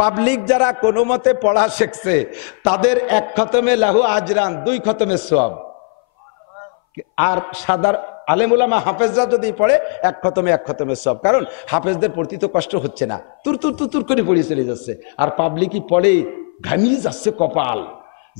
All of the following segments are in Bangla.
পাবলিক যারা কোনো মতে পড়া শিখছে তাদের এক খতমে লাহু আজরান, 2 খতমের সওয়াব। আর সাধারণ আলেম উলামা হাফেজরা যদি পড়ে 1 খতমের সওয়াব। কারণ হাফেজদের পড়তে তো কষ্ট হচ্ছে না, তুর তুর তুর তুর করে পড়ে চলে যাচ্ছে। আর পাবলিকই পড়ে ঘামিয়ে যাচ্ছে কপাল,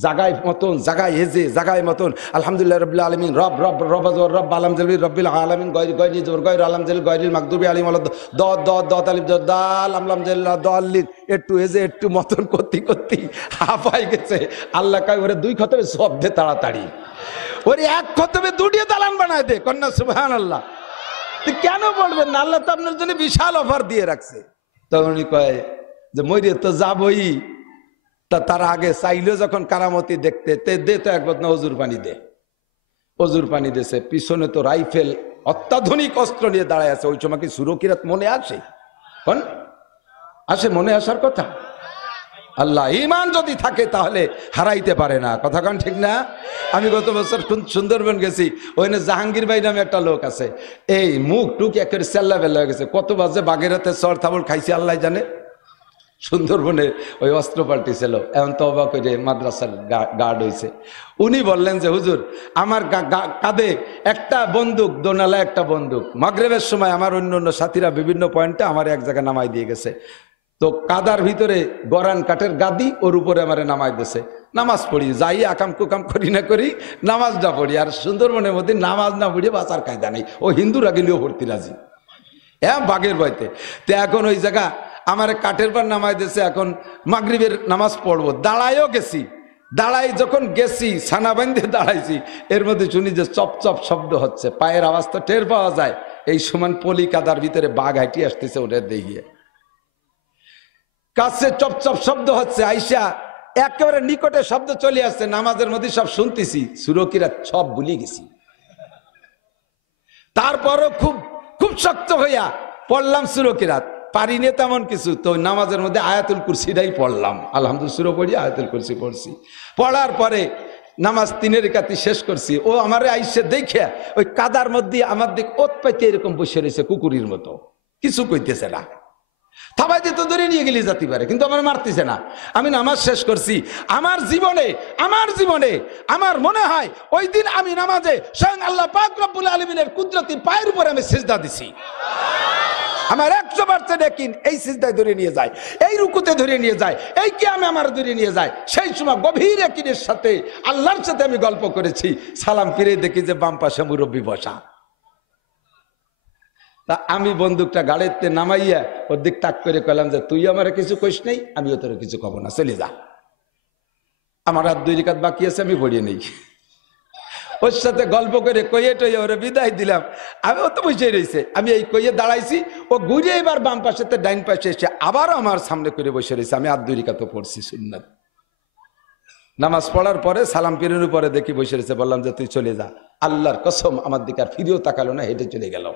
জাগায় মতন জাগায় হেজে জাগায় মতন আলহামদুলিল্লাহ রাব্বিল আলামিন রব রব রব রব আলামজালি রব্বিল আলামিন গয়রি গয়রি জবর গয়র আলামজালি গয়রিল মাগদুবি আলাইহিম ওয়ালাদ দ দ দ তালিব দাল আমলামজাল্লাহ দাল্লিন একটু হেজে একটু মতন করতে করতে হাফাই গেছে। আল্লাহ কয় ওরে 2 খতমে সওয়াব দে তাড়াতাড়ি, ওরে 1 খতমে 2টি দালান বানায় দে। কন্যা সুবহানাল্লাহ। কেন বলবেন না, আল্লাহ তো আপনার জন্য বিশাল অফার দিয়ে রাখছে। তখন উনি কয় যে মইরে তো যাবই, তার আগে চাইলে যখন কারামতি দেখতে দে তো একবার না অজুর পানি দে। অজুর পানি দিয়েছে, পিছনে তো রাইফেল অত্যাধুনিক অস্ত্র নিয়ে দাঁড়ায় আছে। ওই সময় কি সুরকিরাত মনে আসে? আসে, মনে আসার কথা। আল্লাহ ঈমান যদি থাকে তাহলে হারাইতে পারে না, কথা কান ঠিক না? আমি গত বছর সুন্দরবন গেছি, ওইখানে জাহাঙ্গীর ভাই নামে একটা লোক আছে, এই মুখ টুক একের সেল্লা বেল্লা হয়ে গেছে। কত বাজে বাগের হাতে চর থাবল খাইছি আল্লাহ জানে। সুন্দরবনে ওই অস্ত্র পাল্টিছিল, এখন তো অবাক করে মাদ্রাসার গার্ড হয়েছে। উনি বললেন যে হুজুর আমার কাঁধে একটা বন্দুক, দোনালা একটা বন্দুক, মাগরিবের সময় আমার অন্য অন্য সাথীরা বিভিন্ন পয়েন্টে আমার এক জায়গায় নামাই দিয়ে গেছে। তো কাদার ভিতরে গরান কাঠের গাদি, ওর উপরে আমারে নামাই দিয়েছে। নামাজ পড়ি, যাই আকাম কুকাম করি না করি নামাজটা পড়ি। আর সুন্দরবনের মধ্যে নামাজ না পড়িয়ে বাঁচার কায়দা নেই, ও হিন্দুরা গেলেও ভর্তি রাজি, হ্যাঁ বাঘের ভয়তে। তো এখন ওই জায়গা আমার কাঠের পর নামাই দিয়েছে। এখন মাগরিবের নামাজ পড়বো, দাঁড়ায়ও গেছি। দাঁড়াই যখন গেছি, ছানা বান্ধে দাঁড়াইছি, এর মধ্যে শুনি যে চপ চপ শব্দ হচ্ছে, পায়ের আওয়াজ তো টের পাওয়া যায়। এই সমান পলি কাদার ভিতরে বাঘ হাঁটি আসতেছে, ওটা দেখিয়ে কাছে চপচপ শব্দ হচ্ছে। আইসা একেবারে নিকটে শব্দ চলে আসছে, নামাজের মধ্যে সব শুনতেছি, সুরকিরাত সব ভুলে গেছি। তারপরও খুব খুব শক্ত হইয়া পড়লাম সুরকিরাত, পারি নে তেমন কিছু। তো নামাজের মধ্যে আয়াতুল কুরসিটাই পড়লাম, আলহামদুলিল্লাহ সুরো পড়ি আয়াতুল কুরসি পড়ছি। পড়ার পরে নামাজ 3 রাকাত শেষ করছি। ও আমারে আইসে দেখে ওই কাদার মধ্যে আমার দিক ওত পাইতে এরকম বসে রয়েছে কুকুরের মতো, কিছু কইতেছে না। থাবাই দিয়ে তো ধরে নিয়ে গেলে যেতে পারে, কিন্তু আমার মারতেছে না। আমি নামাজ শেষ করছি। আমার জীবনে আমার মনে হয় ওই দিন আমি নামাজে স্বয়ং আল্লাহ পাক রব্বুল আলামিনের কুদরতি পায়ের উপরে আমি সিজদা দিছি। আমার 100% ইয়াকিন এই সিজদায় ধরে নিয়ে যায়, এই রুকুতে ধরে নিয়ে যায়, এই কিয়ামে আমার ধরে নিয়ে যায়। সেই সময় গভীর ইয়াকিনের সাথে আল্লাহর সাথে আমি গল্প করেছি। সালাম ফিরে দেখি যে বাম পাশে মুরব্বী বসা। তা আমি বন্দুকটা গাড়িতে নামাইয়া ওর দিক তাক করে কইলাম যে তুই আমার কিছু কইস নেই, আমিও তোর কিছু কব না, চলে যা। আমার আর 2 রাকাত বাকি আছে, আমি পড়িয়ে নেই। ওর সাথে গল্প করে কইয়ে টইয়ে ওরে বিদায় দিলাম। আমি ও তো বসে রয়েছে, আমি এই কইয়ে দাঁড়াইছি, ও ঘুরে এবার বাম পাশে ডাইন পাশে এসে আবার আমার সামনে করে বসে রয়েছে। আমি আর 2 রাকাত পড়ছি সুন্নাত। নামাজ পড়ার পরে সালাম ফিরের উপরে দেখি বসে রয়েছে, বললাম যে তুই চলে যা। আল্লাহর কসম আমার দিকে আর ফিরেও তাকালো না, হেঁটে চলে গেল।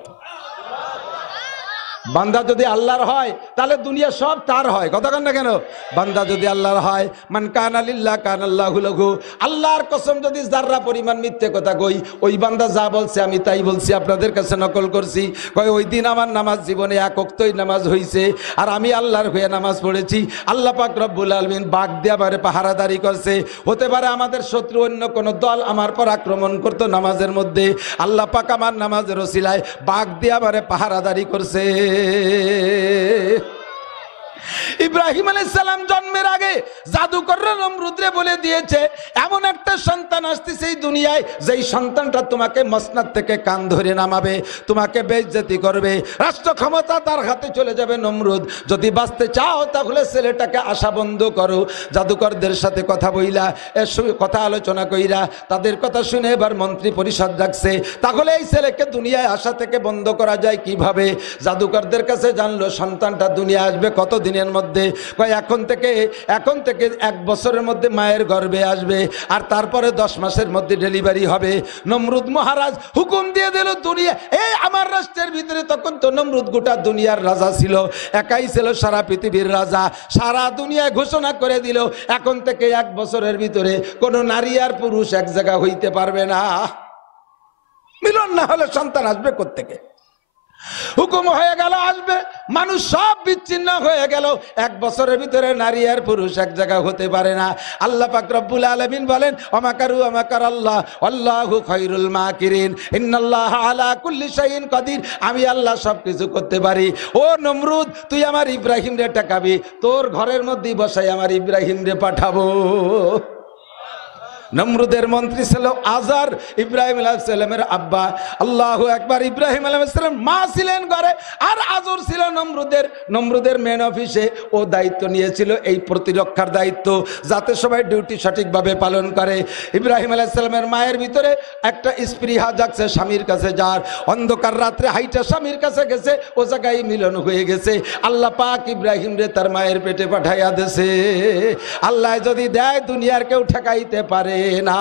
বান্দা যদি আল্লাহর হয় তাহলে দুনিয়া সব তার হয়, কথা কেন না কেন? বান্দা যদি আল্লাহর হয়, মান কানা লিল্লাহ কানাল্লাহু লাহু। আল্লাহর কসম যদি যাররা পরিমাণ মিথ্যে কথা কই, ওই বান্দা যা বলছে আমি তাই বলছি, আপনাদের কাছে নকল করছি। কয় ওই দিন আমার নামাজ জীবনে 1 ওয়াক্তই নামাজ হইছে, আর আমি আল্লাহর হয়ে নামাজ পড়েছি। আল্লাহ পাক রব্বুল আলামিন বাগ দিয়ে আমারে পাহারাদারি করছে। হতে পারে আমাদের শত্রু অন্য কোন দল আমার পর আক্রমণ করতো নামাজের মধ্যে, আল্লাহ পাক আমার নামাজের ওসিলায় বাগ দিয়ে আমারে পাহারাদারি করছে। ইব্রাহিম আলাইহিস সালাম জন্মের আগে জাদুকররা নমরুদরে বলে দিয়েছে এমন একটা সন্তান আসতেছে এই দুনিয়ায়, যেই সন্তানটা তোমাকে মসনদ থেকে কান ধরে নামাবে, তোমাকে বেইজ্জতি করবে, রাষ্ট্র ক্ষমতা তার হাতে চলে যাবে। নমরুদ, যদি বাঁচতে চাও তাহলে ছেলেটাকে আশা বন্ধ করো। জাদুকরদের সাথে কথা বইলা, কথা আলোচনা কইরা, তাদের কথা শুনে এবার মন্ত্রী পরিষদ ডাকছে। তাহলে এই ছেলেকে দুনিয়ায় আসা থেকে বন্ধ করা যায় কিভাবে? জাদুকরদের কাছে জানলো সন্তানটা দুনিয়া আসবে কত দিনের মধ্যে। কয় এখন থেকে 1 বছরের মধ্যে মায়ের গর্ভে আসবে, আর তারপরে 10 মাসের মধ্যে ডেলিভারি হবে। নমরুদ মহারাজ হুকুম দিয়ে দিল দুনিয়া, এই আমার রাষ্ট্রের ভিতরে তখন তো নমরুদ গোটা দুনিয়ার রাজা ছিল, একাই ছিল সারা পৃথিবীর রাজা। সারা দুনিয়ায় ঘোষণা করে দিল এখন থেকে 1 বছরের ভিতরে কোনো নারী আর পুরুষ এক জায়গা হইতে পারবে না। মিলন না হলে সন্তান আসবে কোত্থেকে? হুকুম হয়ে গেল আসবে, মানুষ সব বিচ্ছিন্ন হয়ে গেল। 1 বছরের ভিতরে নারী আর পুরুষ এক জায়গা হতে পারে না। আল্লাহ পাক রব্বুল আলামিন বলেন ওয়ামাকারু ওয়ামাকারাল্লাহ আল্লাহু খায়রুল মাকিরিন ইন্নাল্লাহা আলা কুল্লি শাইইন কাদির। আমি আল্লাহ সবকিছু করতে পারি। ও নমরুদ, তুই আমার ইব্রাহিম রে টাকাবি, তোর ঘরের মধ্যে বসাই আমার ইব্রাহিম রে পাঠাবো। নমরুদের মন্ত্রী ছিল আজার, ইব্রাহিম আলাইহিস সালামের আব্বা। আল্লাহু আকবার। ইব্রাহিম আলাইহিস সালাম মা ছিলেন ঘরে, আর আজর ছিল নমরুদের মেন অফিসে। ও দায়িত্ব নিয়েছিল এই প্রতিরক্ষার দায়িত্ব, যাতে সবাই ডিউটি সঠিকভাবে পালন করে। ইব্রাহিম আলাইহিস সালামের মায়ের ভিতরে একটা স্পৃহা জাগছে স্বামীর কাছে যার। অন্ধকার রাত্রে হাইটা স্বামীর কাছে গেছে, ও জায়গায় মিলন হয়ে গেছে। আল্লাহ পাক ইব্রাহিম রে তার মায়ের পেটে পাঠাইয়া দেছে। আল্লাহ যদি দেয় দুনিয়ার কেউ ঠেকাইতে পারে না।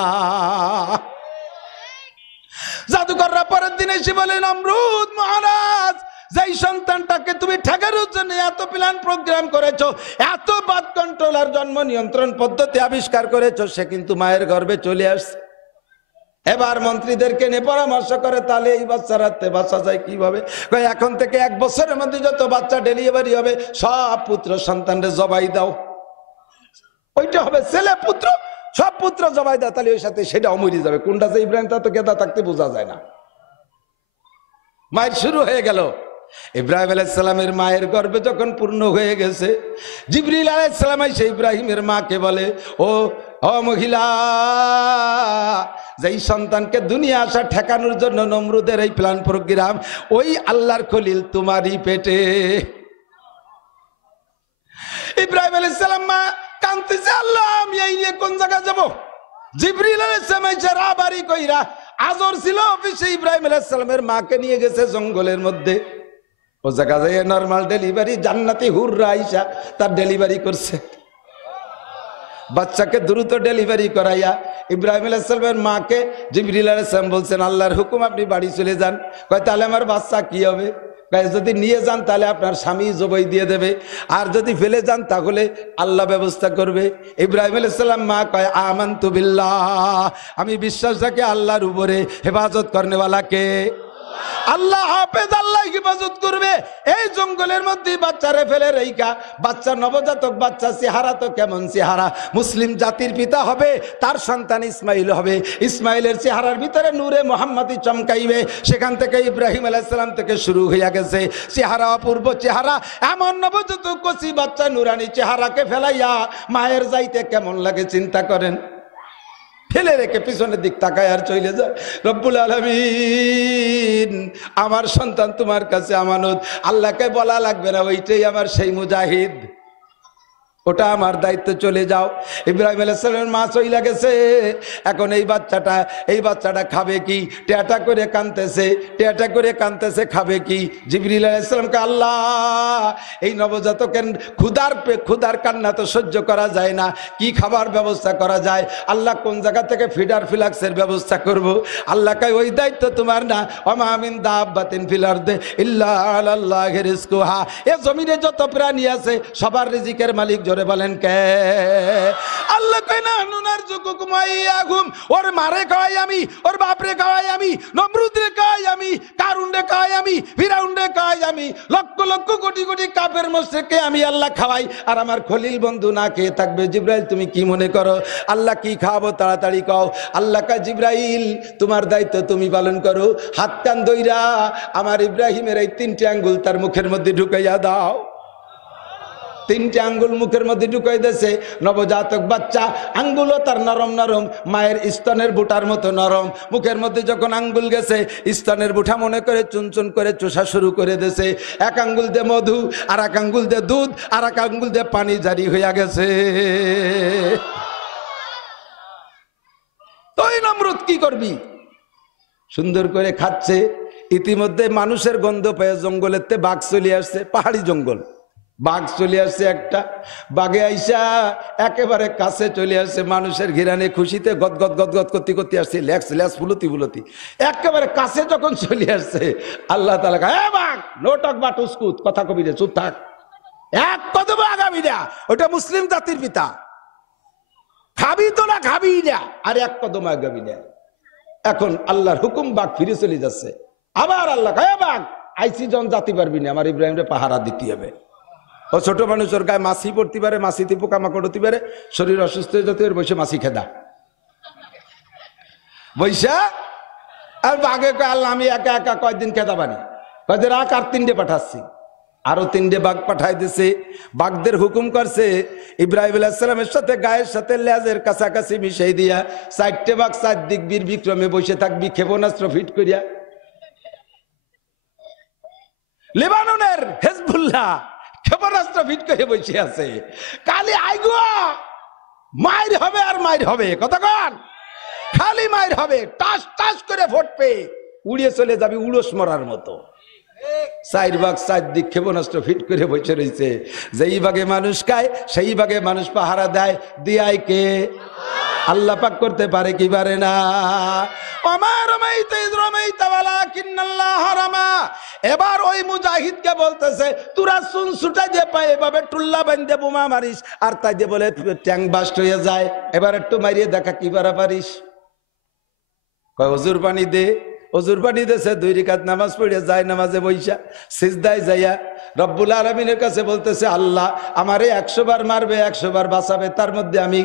জাদুকররা পরের দিন এসে বলে নমরুদ মহারাজ, যেই সন্তানটাকে তুমি ঠেকানোর জন্য এত প্ল্যান প্রোগ্রাম করেছো, এত বাদ কন্ট্রোল আর জন্ম নিয়ন্ত্রণ পদ্ধতি আবিষ্কার করেছো, সে কিন্তু মায়ের গর্ভে চলে আসছে। এবার মন্ত্রীদেরকে নিয়ে পরামর্শ করে, তাহলে এই বাচ্চা রাখতে বাচ্চা যায় কিভাবে? এখন থেকে 1 বছরের মধ্যে যত বাচ্চা ডেলিভারি হবে সব পুত্র সন্তানদের জবাই দাও। ওইটা হবে ছেলে পুত্র, সব পুত্র জবাই দাও, তাহলে ওই সাথে সেটাও মরে যাবে। কোনটা যে ইব্রাহিম তা তো গেদা থাকতে বোঝা যায় না। মায়ের শুরু হয়ে গেল। ইব্রাহিম আলাইহিস সালামের মায়ের গর্ভে যখন পূর্ণ হয়ে গেছে, জিবরিল আলাইহিস সালাম এসে ইব্রাহিমের মাকে বলে, ও মহিলা, যেই সন্তানকে দুনিয়া আসা ঠেকানোর জন্য নমরুদের এই প্ল্যান প্রোগ্রাম, ওই আল্লাহর খলিল তোমারই পেটে। ইব্রাহিম আলাইহিস সালাম মা কাঁদতেছে, আল্লাহ আমি এই নিয়ে কোন জায়গায় যাব? জিবরিল আলাইহিস সালাম এসে রাবারি কইরা, আজর ছিল অফিসে, ইব্রাহিম আলাইহিস সালামের মাকে নিয়ে গেছে জঙ্গলের মধ্যে। ও জায়গা যায় নরমাল ডেলিভারি, জান্নাতি হুররা আইসা তার ডেলিভারি করছে। বাচ্চাকে দ্রুত ডেলিভারি করাইয়া ইব্রাহিম আলাইহিস সালামের মাকে জিবরিল আলাইহিস সালাম বলছেন, আল্লাহর হুকুম আপনি বাড়ি চলে যান। কয় তাহলে আমার বাচ্চা কি হবে? যদি নিয়ে যান তাহলে আপনার স্বামী জবাই দিয়ে দেবে, আর যদি ফেলে যান তাহলে আল্লাহ ব্যবস্থা করবে। ইব্রাহিম আলাইহিস সালাম মা কয় আমানতু বিল্লাহ, আমি বিশ্বাস রাখি আল্লাহর উপরে, হেফাজত করনেওয়ালাকে আল্লাহ, হাফেজ আল্লাহ হেফাজত করবে। এই জঙ্গলের মধ্যে বাচ্চারে ফেলে রেখা, বাচ্চা নবজাতক বাচ্চা, চেহারা তো কেমন চেহারা, মুসলিম জাতির পিতা হবে, তার সন্তান ইসমাইল হবে। ইসমাইলের চেহারার ভিতরে নূরে মোহাম্মদী চমকাইবে। সেখান থেকে ইব্রাহিম আলাইহিস সালাম থেকে শুরু হইয়া গেছে চেহারা, অপূর্ব চেহারা। এমন নবজাতক কচি বাচ্চা নুরানি চেহারাকে ফেলাইয়া মায়ের যাইতে কেমন লাগে চিন্তা করেন। ফেলে রেখে পিছনের দিক তাকায় আর চলে যায়। রব্বুল আলামিন, আমার সন্তান তোমার কাছে আমানত, আল্লাহকে বলা লাগবে না, ওইটাই আমার সেই মুজাহিদ, ওটা আমার দায়িত্ব, চলে যাও। ইব্রাহিম আলাইহিস সালামের মা চইলা গেছে। এখন এই বাচ্চাটা খাবে কি? টেটা করে কাঁদতেছে, খাবে কি? জিবরিল আলাইহিস সালামকে, আল্লাহ এই নবজাতকের ক্ষুধার কান্না তো সহ্য করা যায় না, কি খাবার ব্যবস্থা করা যায়? আল্লাহ কোন জায়গা থেকে ফিডার ফ্লাক্সের ব্যবস্থা করব? আল্লাহ কয় ওই দায়িত্ব তোমার না। ওমা মিন দাব্বাতিন ফিল আরদি ইল্লা আলাল্লাহি রিজকুহা, এ জমিনে যত প্রাণী আছে সবার রিজিকের মালিক জোরে বলেন কে? আল্লাহ কয় না নুনার যুকুকুম আইয়াহুম, ওর মারে খাওয়াই আমি, ওর বাপরে খাওয়াই আমি, নমরুদরে খাওয়াই আমি, কারুনরে খাওয়াই আমি, ফিরাউনরে খাওয়াই আমি, লক্ষ লক্ষ কোটি কোটি কাফের মুশরিককে আমি আল্লাহ খাওয়াই, আর আমার খলিল বন্ধু না খেয়ে থাকবে। জিবরাইল তুমি কি মনে করো আল্লাহ কি খাওয়াবো? তাড়াতাড়ি কও। আল্লাহ কয় জিবরাইল তোমার দায়িত্ব তুমি পালন করো, হাত কান ধইরা আমার ইব্রাহিমের এই 3টে আঙ্গুল তার মুখের মধ্যে ঢুকাইয়া দাও। 3টে আঙ্গুল মুখের মধ্যে ঢুকাই দিয়েছে। নবজাতক বাচ্চা, আঙ্গুলও তার নরম নরম, মায়ের স্তনের বুটার মতো নরম। মুখের মধ্যে যখন আঙ্গুল গেছে, স্তনের বুটা মনে করে চুনচুন করে চুষা শুরু করে দিয়েছে। 1 আঙ্গুল দিয়ে মধু, আর 1 আঙ্গুল দিয়ে দুধ, আর 1 আঙ্গুল দিয়ে পানি জারি হইয়া গেছে। তুই নমরুদ কি করবি? সুন্দর করে খাচ্ছে। ইতিমধ্যে মানুষের গন্ধ পেয়ে জঙ্গলেতে বাঘ চলে আসছে, পাহাড়ি জঙ্গল। বাঘ চলে আসছে একটা, বাঘে আইসা একেবারে কাছে চলে আসছে, মানুষের ঘিরানে খুশিতে গদগদ গদগদ করতে করতে আসছে, ল্যাস ফুলতি একেবারে কাছে যখন চলে আসছে, আল্লাহ তাআলা কয় এ বাঘ, নোটক বাটুসকুত, কথা কবি রে, চুপ থাক, এক কদম আগাবি না, ওটা মুসলিম জাতির পিতা, খাবি তো না খাবি না, আর 1 কদম আগাবি না। এখন আল্লাহর হুকুম, বাঘ ফিরে চলে যাচ্ছে। আবার আল্লাহ কয় এ বাঘ, আইসি জন জাতি পারবি না, আমার ইব্রাহিমরে পাহারা দিতে হবে। ও ছোট মানুষ, ওর গায়ে মাছি পড়তে পারে, মাছিতে পোকামাকড় হতে পারে, শরীর অসুস্থ হয়ে যেতে পারে, বসে মাছি খেদা বৈশা। আর বাঘে কয় আল্লাহ আমি একা একা কয়দিন খেদা বানি, কয়দিন রাখ আর 3টে পাঠাচ্ছি। আরো 3টে বাঘ পাঠাই দিছে। বাঘদের হুকুম করছে ইব্রাহিম আলাইহিস সালামের সাথে গায়ের সাথে লেজের কাছাকাছি মিশাই দিয়া 4টে বাঘ 4 দিক বীর বিক্রমে বসে থাকবি ক্ষেপণাস্ত্র ফিট করিয়া। লেবাননের হেজবুল্লাহ ক্ষেপণাস্ত্র ফিট করে বসে আছে, কালি আইগো মাইর হবে আর মাইর হবে, কতক্ষণ খালি মাইর হবে, টাস টাস করে ফুটবে, উড়িয়ে চলে যাবি উড়স মরার মতো। 4 ভাগ 4 দিক ক্ষেপণাস্ত্র ফিট করে বসে রয়েছে। যেই ভাগে মানুষ খায় সেই ভাগে মানুষ পাহারা দেয়, দিয়াই কে? আল্লাহ পাক করতে পারে কি পারে না? এবার ওই মুজাহিদকে বলতেছে তোরা চুন ছুটা দিয়ে পায় এভাবে টুল্লা বান্ধে বোমা মারিস, আর তাই দিয়ে বলে ট্যাঙ্ক বাস্ট হয়ে যায়, এবার একটু মারিয়ে দেখা কি পারা পারিস। কয় হুজুর পানি দে। হুজুর পানি দেশে 2 রাকাত নামাজ পড়ে যায়, নামাজে বৈশা সিজদায় যাইয়া রব্বুল আলামিনের কাছে বলতেছে আল্লাহ আমারে 100 বার মারবে, 100 বার বাঁচাবে, তার মধ্যে আমি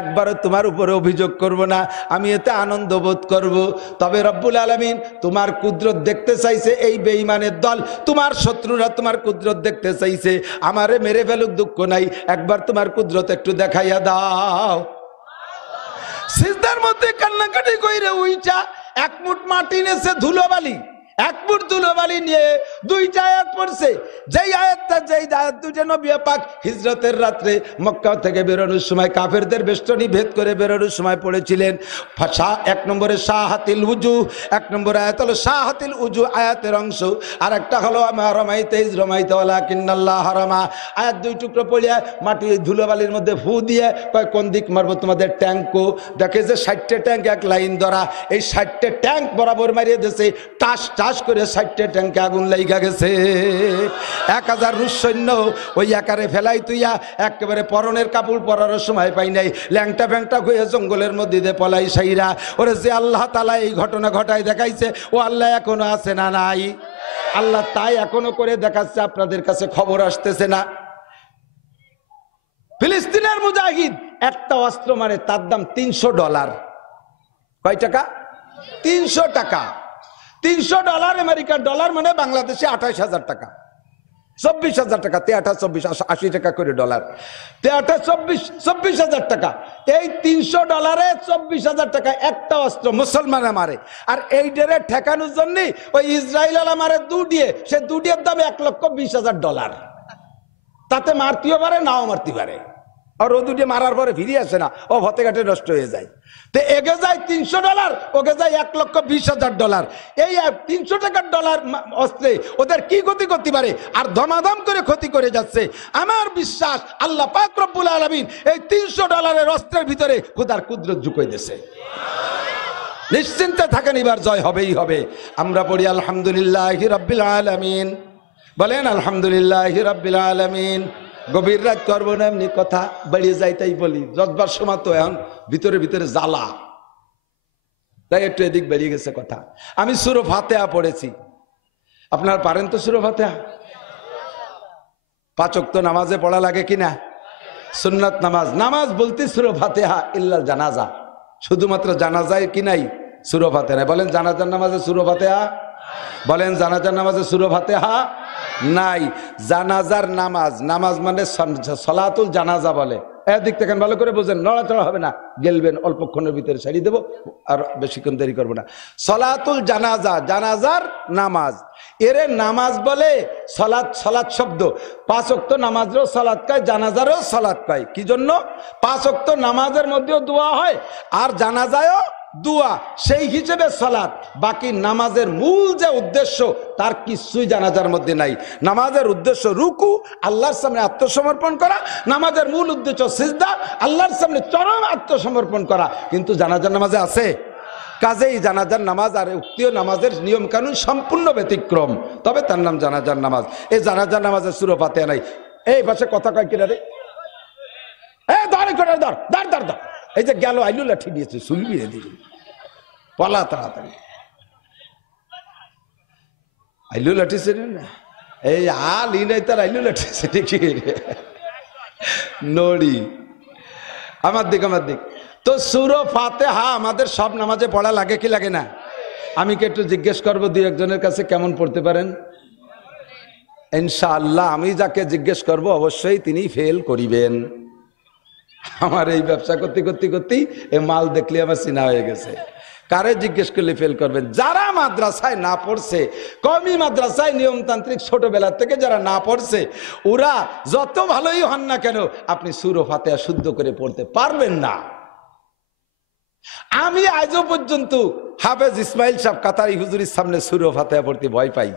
একবারও তোমার উপরে অভিযোগ করব না, আমি এতে আনন্দ বোধ করব। তবে রব্বুল আলামিন তোমার কুদরত দেখতে চাইছে, এই বেঈমানের দল তোমার শত্রুরা তোমার কুদরত দেখতে চাইছে, আমারে মেরে ফেলুক দুঃখ নাই, একবার তোমার কুদরত একটু দেখাইয়া দাও। সিজদার মধ্যে কান্নাকাটি কইরে উইটা 1 মুঠ মাটি নেছে ধুলোবালি, 1 মুঠ ধুলোবালি নিয়ে 2টা আয়াত পড়ছে। যেই আয়াতটা যেই আয়াত দুটো নবী পাক হিজরতের রাত্রে মক্কা থেকে বেরোনোর সময় কাফেরদের বেষ্টনী ভেদ করে বেরোনোর সময় পড়েছিলেন। 1 নম্বরে শাহাতিল উজু, 1 নম্বর আয়াত হলো শাহাতিল উজু আয়াতের অংশ, আর একটা হলো আমা রমাইতে ইজ রমাইতে ওয়ালাকিন্নাল্লাহ হারামা। আয়াত 2 টুকরো পড়িয়া মাটি ধুলোবালির মধ্যে ফু দিয়ে কয় কোন দিক মারবো তোমাদের ট্যাঙ্কও, দেখে যে 60টে ট্যাঙ্ক এক লাইন ধরা, এই 60টে ট্যাঙ্ক বরাবর মারিয়ে দিয়েছে, টাস টাস করে 60টে ট্যাঙ্কে আগুন লাইগা গেছে। 1000 রুশ সৈন্য ওই একারে ফেলাই তুইয়া একেবারে পরনের কাপড় পরার সময় পাই নাই, ল্যাংটা ফ্যাংটা হয়ে জঙ্গলের মধ্যে দিয়ে পলাই সাইরা। ওরে যে আল্লাহ তাআলা এই ঘটনা ঘটাই দেখাইছে, ও আল্লাহ এখনো আছে না নাই? আল্লাহ তাই এখনো করে দেখাচ্ছে, আপনাদের কাছে খবর আসতেছে না। ফিলিস্তিনের মুজাহিদ একটা অস্ত্র মানে তার দাম $300। কয় টাকা? 300 টাকা। $300 আমেরিকার ডলার মানে বাংলাদেশে 28,000 টাকা, 24,000 টাকা, 23, 80 টাকা করে ডলার, 24,000 টাকা। এই $300 24,000 টাকা একটা অস্ত্র মুসলমানে মারে। আর এই ডেরে ঠেকানোর জন্য ওই ইসরায়েল আলা মারে 2 দিয়ে, সে 2 ডিয়ের দাম $1,20,000। তাতে মারতেও পারে নাও মারতে পারে, আর ও 2 দিয়ে মারার পরে ফিরে আসে না, ও ভতে ঘাটে নষ্ট হয়ে যায়। তো এগে যায় $300, ওকে যায় $1,20,000। এই 300 টাকার ডলার অস্ত্রে ওদের কি ক্ষতি করতে পারে, আর ধমাধম করে ক্ষতি করে যাচ্ছে। আমার বিশ্বাস আল্লাহ পাক রব্বুল আলামিন এই $300 অস্ত্রের ভিতরে খোদার কুদরত ঢুকিয়ে দিয়েছে। নিশ্চিন্তে থাকেন, এবার জয় হবেই হবে। আমরা পড়ি আলহামদুলিল্লাহি রাব্বিল আলামিন, বলেন আলহামদুলিল্লাহি রাব্বিল আলামিন। গভীর রাত করবো না, এমনি কথা বেরিয়ে যাই তাই বলি, জজবার সময় তো এখন ভিতরে ভিতরে জ্বালা, তাই একটু এদিক বেরিয়ে গেছে কথা। আমি সূরা ফাতিহা পড়েছি, আপনার পারেন তো সূরা ফাতিহা? 5 ওয়াক্ত নামাজে পড়া লাগে কিনা? সুন্নাত নামাজ। নামাজ বলতে সূরা ফাতিহা ইল্লাল জানাজা, শুধুমাত্র জানাজায় কি নাই? সূরা ফাতিহা নাই। বলেন জানাজার নামাজে সূরা ফাতিহা? বলেন জানাজার নামাজে সূরা ফাতিহা নাই। জানাজার নামাজ, নামাজ মানে সলাতুল জানাজা বলে। এদিক থেকে ভালো করে বুঝেন, নড়াচড়া হবে না, গেলবেন অল্পক্ষণের ভিতরে সারিয়ে দেবো, আর বেশিক্ষণ দেরি করবো না। সলাতুল জানাজা, জানাজার নামাজ, এর নামাজ বলে সলাত। সলাত শব্দ 5 ওয়াক্ত নামাজেরও সলাত কয়, জানাজারও সলাত কয়। কি জন্য? 5 ওয়াক্ত নামাজের মধ্যেও দোয়া হয়, আর জানাজায়ও দোয়া, সেই হিসেবে সালাত। বাকি নামাজের মূল যে উদ্দেশ্য তার কিছুই জানাজার মধ্যে নাই। নামাজের উদ্দেশ্য রুকু, আল্লাহর সামনে আত্মসমর্পণ করা। নামাজের মূল উদ্দেশ্য সিজদা, আল্লাহর সামনে চরম আত্মসমর্পণ করা। কিন্তু জানাজার নামাজে আছে। কাজেই জানাজার নামাজ আর উক্তীয় নামাজের নিয়ম কানুন সম্পূর্ণ ব্যতিক্রম, তবে তার নাম জানাজার নামাজ। এই জানাজার নামাজের সূরা ফাতিহা নাই। এই পাশে কথা কয় কিনা রে, ধর ধর ধর ধর ধর, এই যে গেল আইলু লাঠি দিয়েছে, শুনবি দিল পলা তাড়াতাড়ি। আইলু লাঠিছে না, এই আলি নাই তার আইলু লাঠিছে ঠিকই নড়ি। আমার দিক তো সূরা ফাতিহা আমাদের সব নামাজে পড়া লাগে কি লাগে না? আমি কি একটু জিজ্ঞেস করবো দুই একজনের কাছে কেমন পড়তে পারেন? ইনশাআল্লাহ আমি যাকে জিজ্ঞেস করব অবশ্যই তিনি ফেল করিবেন। আমার এই ব্যবসা করতে এই মাল দেখলে আমার চিনা হয়ে গেছে। কারে জিজ্ঞেস করলে ফেল করবেন? যারা মাদ্রাসায় না পড়ছে, কওমি মাদ্রাসায় নিয়মতান্ত্রিক ছোটবেলা থেকে যারা না পড়ছে, ওরা যত ভালোই হন না কেন আপনি সূরা ফাতিহা শুদ্ধ করে পড়তে পারবেন না। আমি আজও পর্যন্ত হাফেজ ইসমাইল সাহেব কাতারি হুজুরের সামনে সূরা ফাতিহা পড়তে ভয় পাই।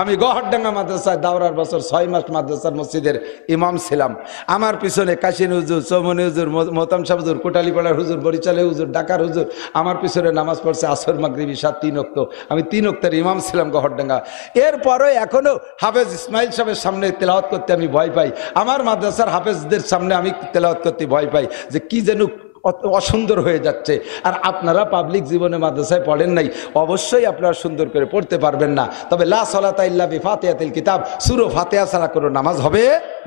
আমি গহরডাঙ্গা মাদ্রাসায় দাওরার বছর 6 মাস মাদ্রাসার মসজিদের ইমাম ছিলাম। আমার পিছনে কাশিন হুজুর, চৌমনি হুজুর, মোহতাম সাহেব হুজুর, কোটালীপাড়ার হুজুর, বরিশালে হুজুর, ঢাকার হুজুর আমার পিছনে নামাজ পড়ছে আসর মাগরিব ইশা 3 ওয়াক্ত। আমি 3 ওয়াক্তের ইমাম ছিলাম গহরডাঙ্গা। এরপরে এখনো হাফেজ ইসমাইল সাহেবের সামনে তেলাওয়াত করতে আমি ভয় পাই। আমার মাদ্রাসার হাফেজদের সামনে আমি তেলাওয়াত করতে ভয় পাই যে কি যেন অসুন্দর হয়ে যাচ্ছে। আর আপনারা পাবলিক জীবনে মাদ্রাসায় পড়েন নাই, অবশ্যই আপনারা সুন্দর করে পড়তে পারবেন না। তবে লা সালাতা ইল্লা বিফাতিহাতিল কিতাব, সূরা ফাতিহা ছাড়া কোনো নামাজ হবে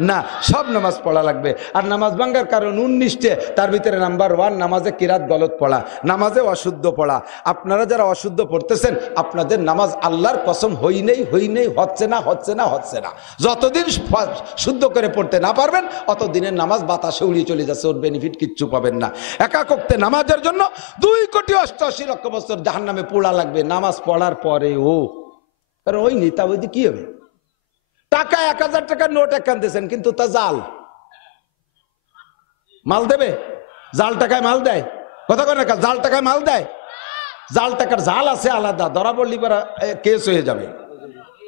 না, সব নামাজ পড়া লাগবে। আর নামাজ ভাঙার কারণ 19টে, তার ভিতরে নাম্বার 1 নামাজে কিরাত গলত পড়া, নামাজে অশুদ্ধ পড়া। আপনারা যারা অশুদ্ধ পড়তেছেন আপনাদের নামাজ আল্লাহর কসম হই নেই, হচ্ছে না। যতদিন শুদ্ধ করে পড়তে না পারবেন অতদিনের নামাজ বাতাসে উড়িয়ে চলে যাচ্ছে, ওর বেনিফিট কিচ্ছু পাবেন না। একাকোক্তে নামাজের জন্য 2,88,00,000 বছর জাহান্নামে পোড়া লাগবে নামাজ পড়ার পরে। কারণ ওই নেতা ওই কি হবে? টাকা 1000 টাকার নোট একখান দিয়েছেন কিন্তু তা জাল। মাল দেবে? জাল টাকায় মাল দেয়? কথা কয় না, জাল টাকায় মাল দেয়? জাল টাকার জাল আছে আলাদা, ধরা পড়লি কেস হয়ে যাবে,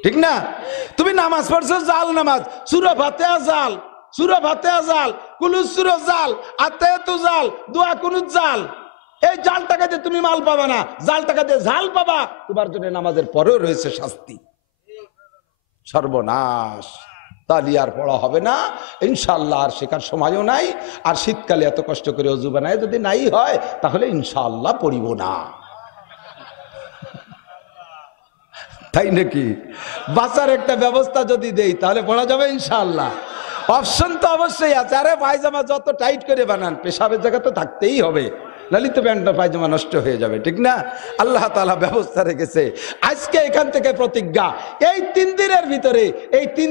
ঠিক না? তুমি নামাজ পড়ছো জাল নামাজ, সূরা ফাতিহা জাল, সূরা ফাতিহা জাল, কুলুস সূরা জাল, আতায়াতু জাল, দোয়া কুনুত জাল। এই জাল টাকা দিয়ে তুমি মাল পাবা না, জাল টাকা দিয়ে জাল পাবা। তোমার জন্য নামাজের পরেও রয়েছে শাস্তি। সর্বনাশ। তাহলে আর পড়া হবে না ইনশাআল্লাহ, আর শেখার সময়ও নাই। আর শীতকালে এত কষ্ট করে ওযু বানায় যদি নাই হয় তাহলে ইনশাআল্লাহ পড়িব না। তাই নাকি? বাঁচার একটা ব্যবস্থা যদি দেই তাহলে পড়া যাবে ইনশাআল্লাহ। অপশন তো অবশ্যই আছে। আরে পায়জামা যত টাইট করে বানান, পেশাবের জায়গা তো থাকতেই হবে, ললিত প্যান্টটা পায়জামা নষ্ট হয়ে যাবে, ঠিক না? আল্লাহ তাআলা ব্যবস্থা রেখেছে। আজকে এখান থেকে প্রতিজ্ঞা, এই 3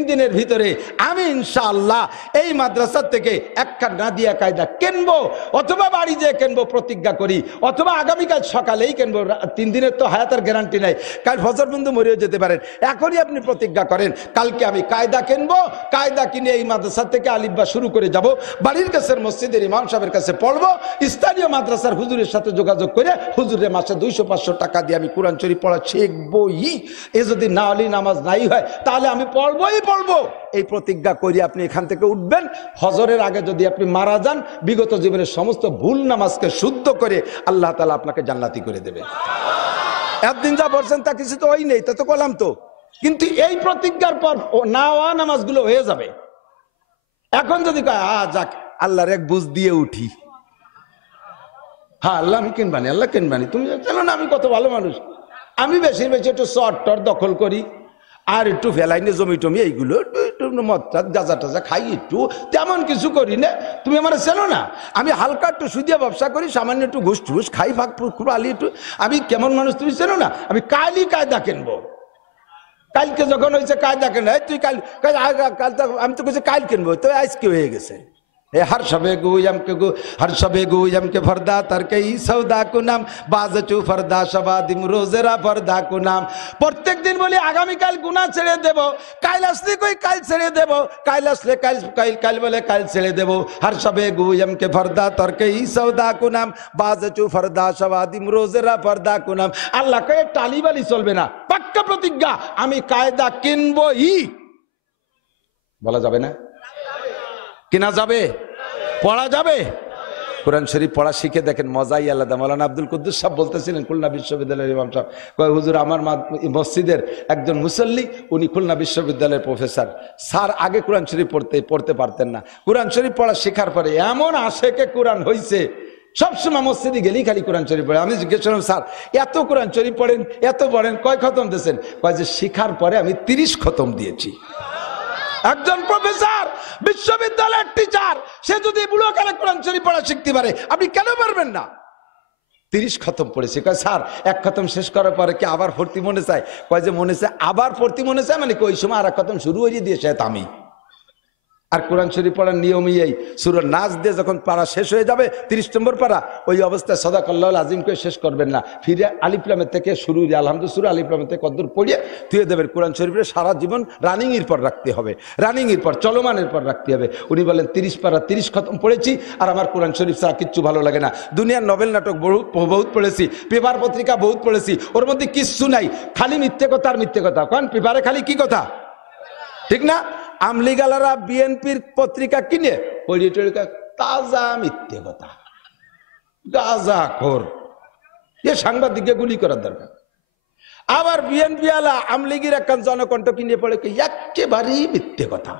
দিনের ভিতরে আমি ইনশাআল্লাহ এই মাদ্রাসা থেকে একখান নাদিয়া কায়দা কিনবো, অথবা বাড়ি যেয়ে কিনবো, প্রতিজ্ঞা করি, অথবা আগামীকাল সকালেই কিনবো। 3 দিনের তো হায়াতের গ্যারান্টি নাই, কাল ফজর বন্ধু মরেও যেতে পারেন। এখনই আপনি প্রতিজ্ঞা করেন কালকে আমি কায়দা কিনবো, কায়দা কিনে এই মাদ্রাসা থেকে আলিফবা শুরু করে যাব, বাড়ির কাছের মসজিদের ইমাম সাহেবের কাছে পড়বো, স্থানীয় মাদ্রাসার হুজুরের সাথে যোগাযোগ করে হুজুরের মাসে 200-500 টাকা দিয়ে আমি কোরআন শরীফ পড়া শিখবই। এ যদি না হলে নামাজ নাই হয় তাহলে আমি পড়বই। এই প্রতিজ্ঞা করি আপনি এখান থেকে উঠবেন। ফজরের আগে যদি আপনি মারা যান, বিগত জীবনের সমস্ত ভুল নামাজকে শুদ্ধ করে আল্লাহ তাআলা আপনাকে জান্নাতি করে দেবে। একদিন যা বলছেন তা কিছু তো ওই নেই, তা তো করলাম তো, কিন্তু এই প্রতিজ্ঞার পর না হওয়া নামাজগুলো হয়ে যাবে। এখন যদি কয় যাক আল্লাহর এক বুঝ দিয়ে উঠি, হ্যাঁ আল্লাহ আমি কিনবানি, তুমি জানো না আমি কত ভালো মানুষ, আমি বেশি একটু চট দখল করি, আর একটু ফেলাইনে জমি টমি এইগুলো একটু মদটা গাঁজা টাজা খাই, একটু তেমন কিছু করি না। তুমি আমার চেনো না, আমি হালকা একটু সুদিয়া ব্যবসা করি, সামান্য একটু ঘুষ টুস খাই, ফাঁক আলি একটু। আমি কেমন মানুষ তুমি চেনো না। আমি কালই কায়দা কিনবো, কালকে যখন হয়েছে কায়দা কেনা, তুই কাল আমি তো কিছু কাল কিনবো, তো আজকে হয়ে গেছে। हर शबे गुयम के फरदा तरके सौदा को नाम बाजचू फरदा शबादिम रोजेरा फरदा को नाम। प्रत्येक दिन बोली आगामी काल गुना छेड़े देव, काल असले कोई काल छेड़े देव, काल असले काल बोले काल छेड़े देव। हर शबे गुयम के फरदा तरके सौदा को नाम बाजचू फरदा शबादिम रोजेरा फरदा को नाम। अल्लाह के टाली वाली चलबे ना, पक्का प्रतिज्ञा आमी कायदा किनबोई। বলা যাবে না? কিনা যাবে, পড়া যাবে। কোরআন শরীফ পড়া শিখে দেখেন, মজাই আলাদা। মাওলানা আব্দুল কুদ্দুস সাহেব বলতেছিলেন, খুলনা বিশ্ববিদ্যালয়ের ইমাম সাহেব, কয় হুজুর আমার মসজিদের একজন মুসল্লি, উনি খুলনা বিশ্ববিদ্যালয়ের প্রফেসর। স্যার আগে কোরআন শরীফ পড়তে পারতেন না, কোরআন শরীফ পড়া শেখার পরে এমন আশেকে কোরআন হয়েছে, সবসময় মসজিদে গেলেই খালি কোরআন শরীফ পড়ে। আমি জিজ্ঞেস করলাম, স্যার এত কোরআন শরীফ পড়েন, এত পড়েন, কয় খতম দিয়েছেন? কয় যে শিখার পরে আমি 30 খতম দিয়েছি। একজন প্রফেসর, বিশ্ববিদ্যালয়ের টিচার, সে যদি বুড়ো কালে কোরআন শরীফ পড়া শিখতে পারে, আপনি কেন পারবেন না? 30 খতম পড়েছে। কয় স্যার এক খতম শেষ করার পরে কি আবার ভর্তি মনে চায়? কয় যে মনে চায়, আবার ভর্তি মনে চায় মানে ওই সময় আর এক খতম শুরু হয়ে দিয়েছে আমি। আর কোরআন শরীফ পড়ার নিয়মই এই, সূরা নাস দিয়ে যখন পারা শেষ হয়ে যাবে 30 নম্বর পারা, ওই অবস্থায় সাদাকাল্লাহুল আযীম করে শেষ করবেন না, ফিরে আলিফ লামের থেকে শুরু, আলহামদুলিল্লাহ সূরা আলিফ লামের থেকে কদ্দুর পড়িয়ে তুই দেবেন। কোরআন শরীফের সারা জীবন রানিং এর পর রাখতে হবে, রানিং এর পর চলমানের পর রাখতে হবে। উনি বলেন 30 পারা 30 খতম পড়েছি, আর আমার কোরআন শরীফ ছাড়া কিচ্ছু ভালো লাগে না। দুনিয়ার নভেল নাটক বহুত পড়েছি, পেপার পত্রিকা বহুত পড়েছি, ওর মধ্যে কিচ্ছু নাই, খালি মিথ্যে কথা আর মিথ্যে কথা। কারণ পেপারে খালি কি কথা, ঠিক না? আমলিগালারা বিএনপির পত্রিকা কিনে পড়িয়ে তাজা মিথ্যে কথা, গাঁজাখোর, এ সাংবাদিককে গুলি করার দরকার। আবার বিএনপি আলা আমলিগির একখান জনকণ্ঠ কিনে পড়ে একেবারেই মিথ্যে কথা।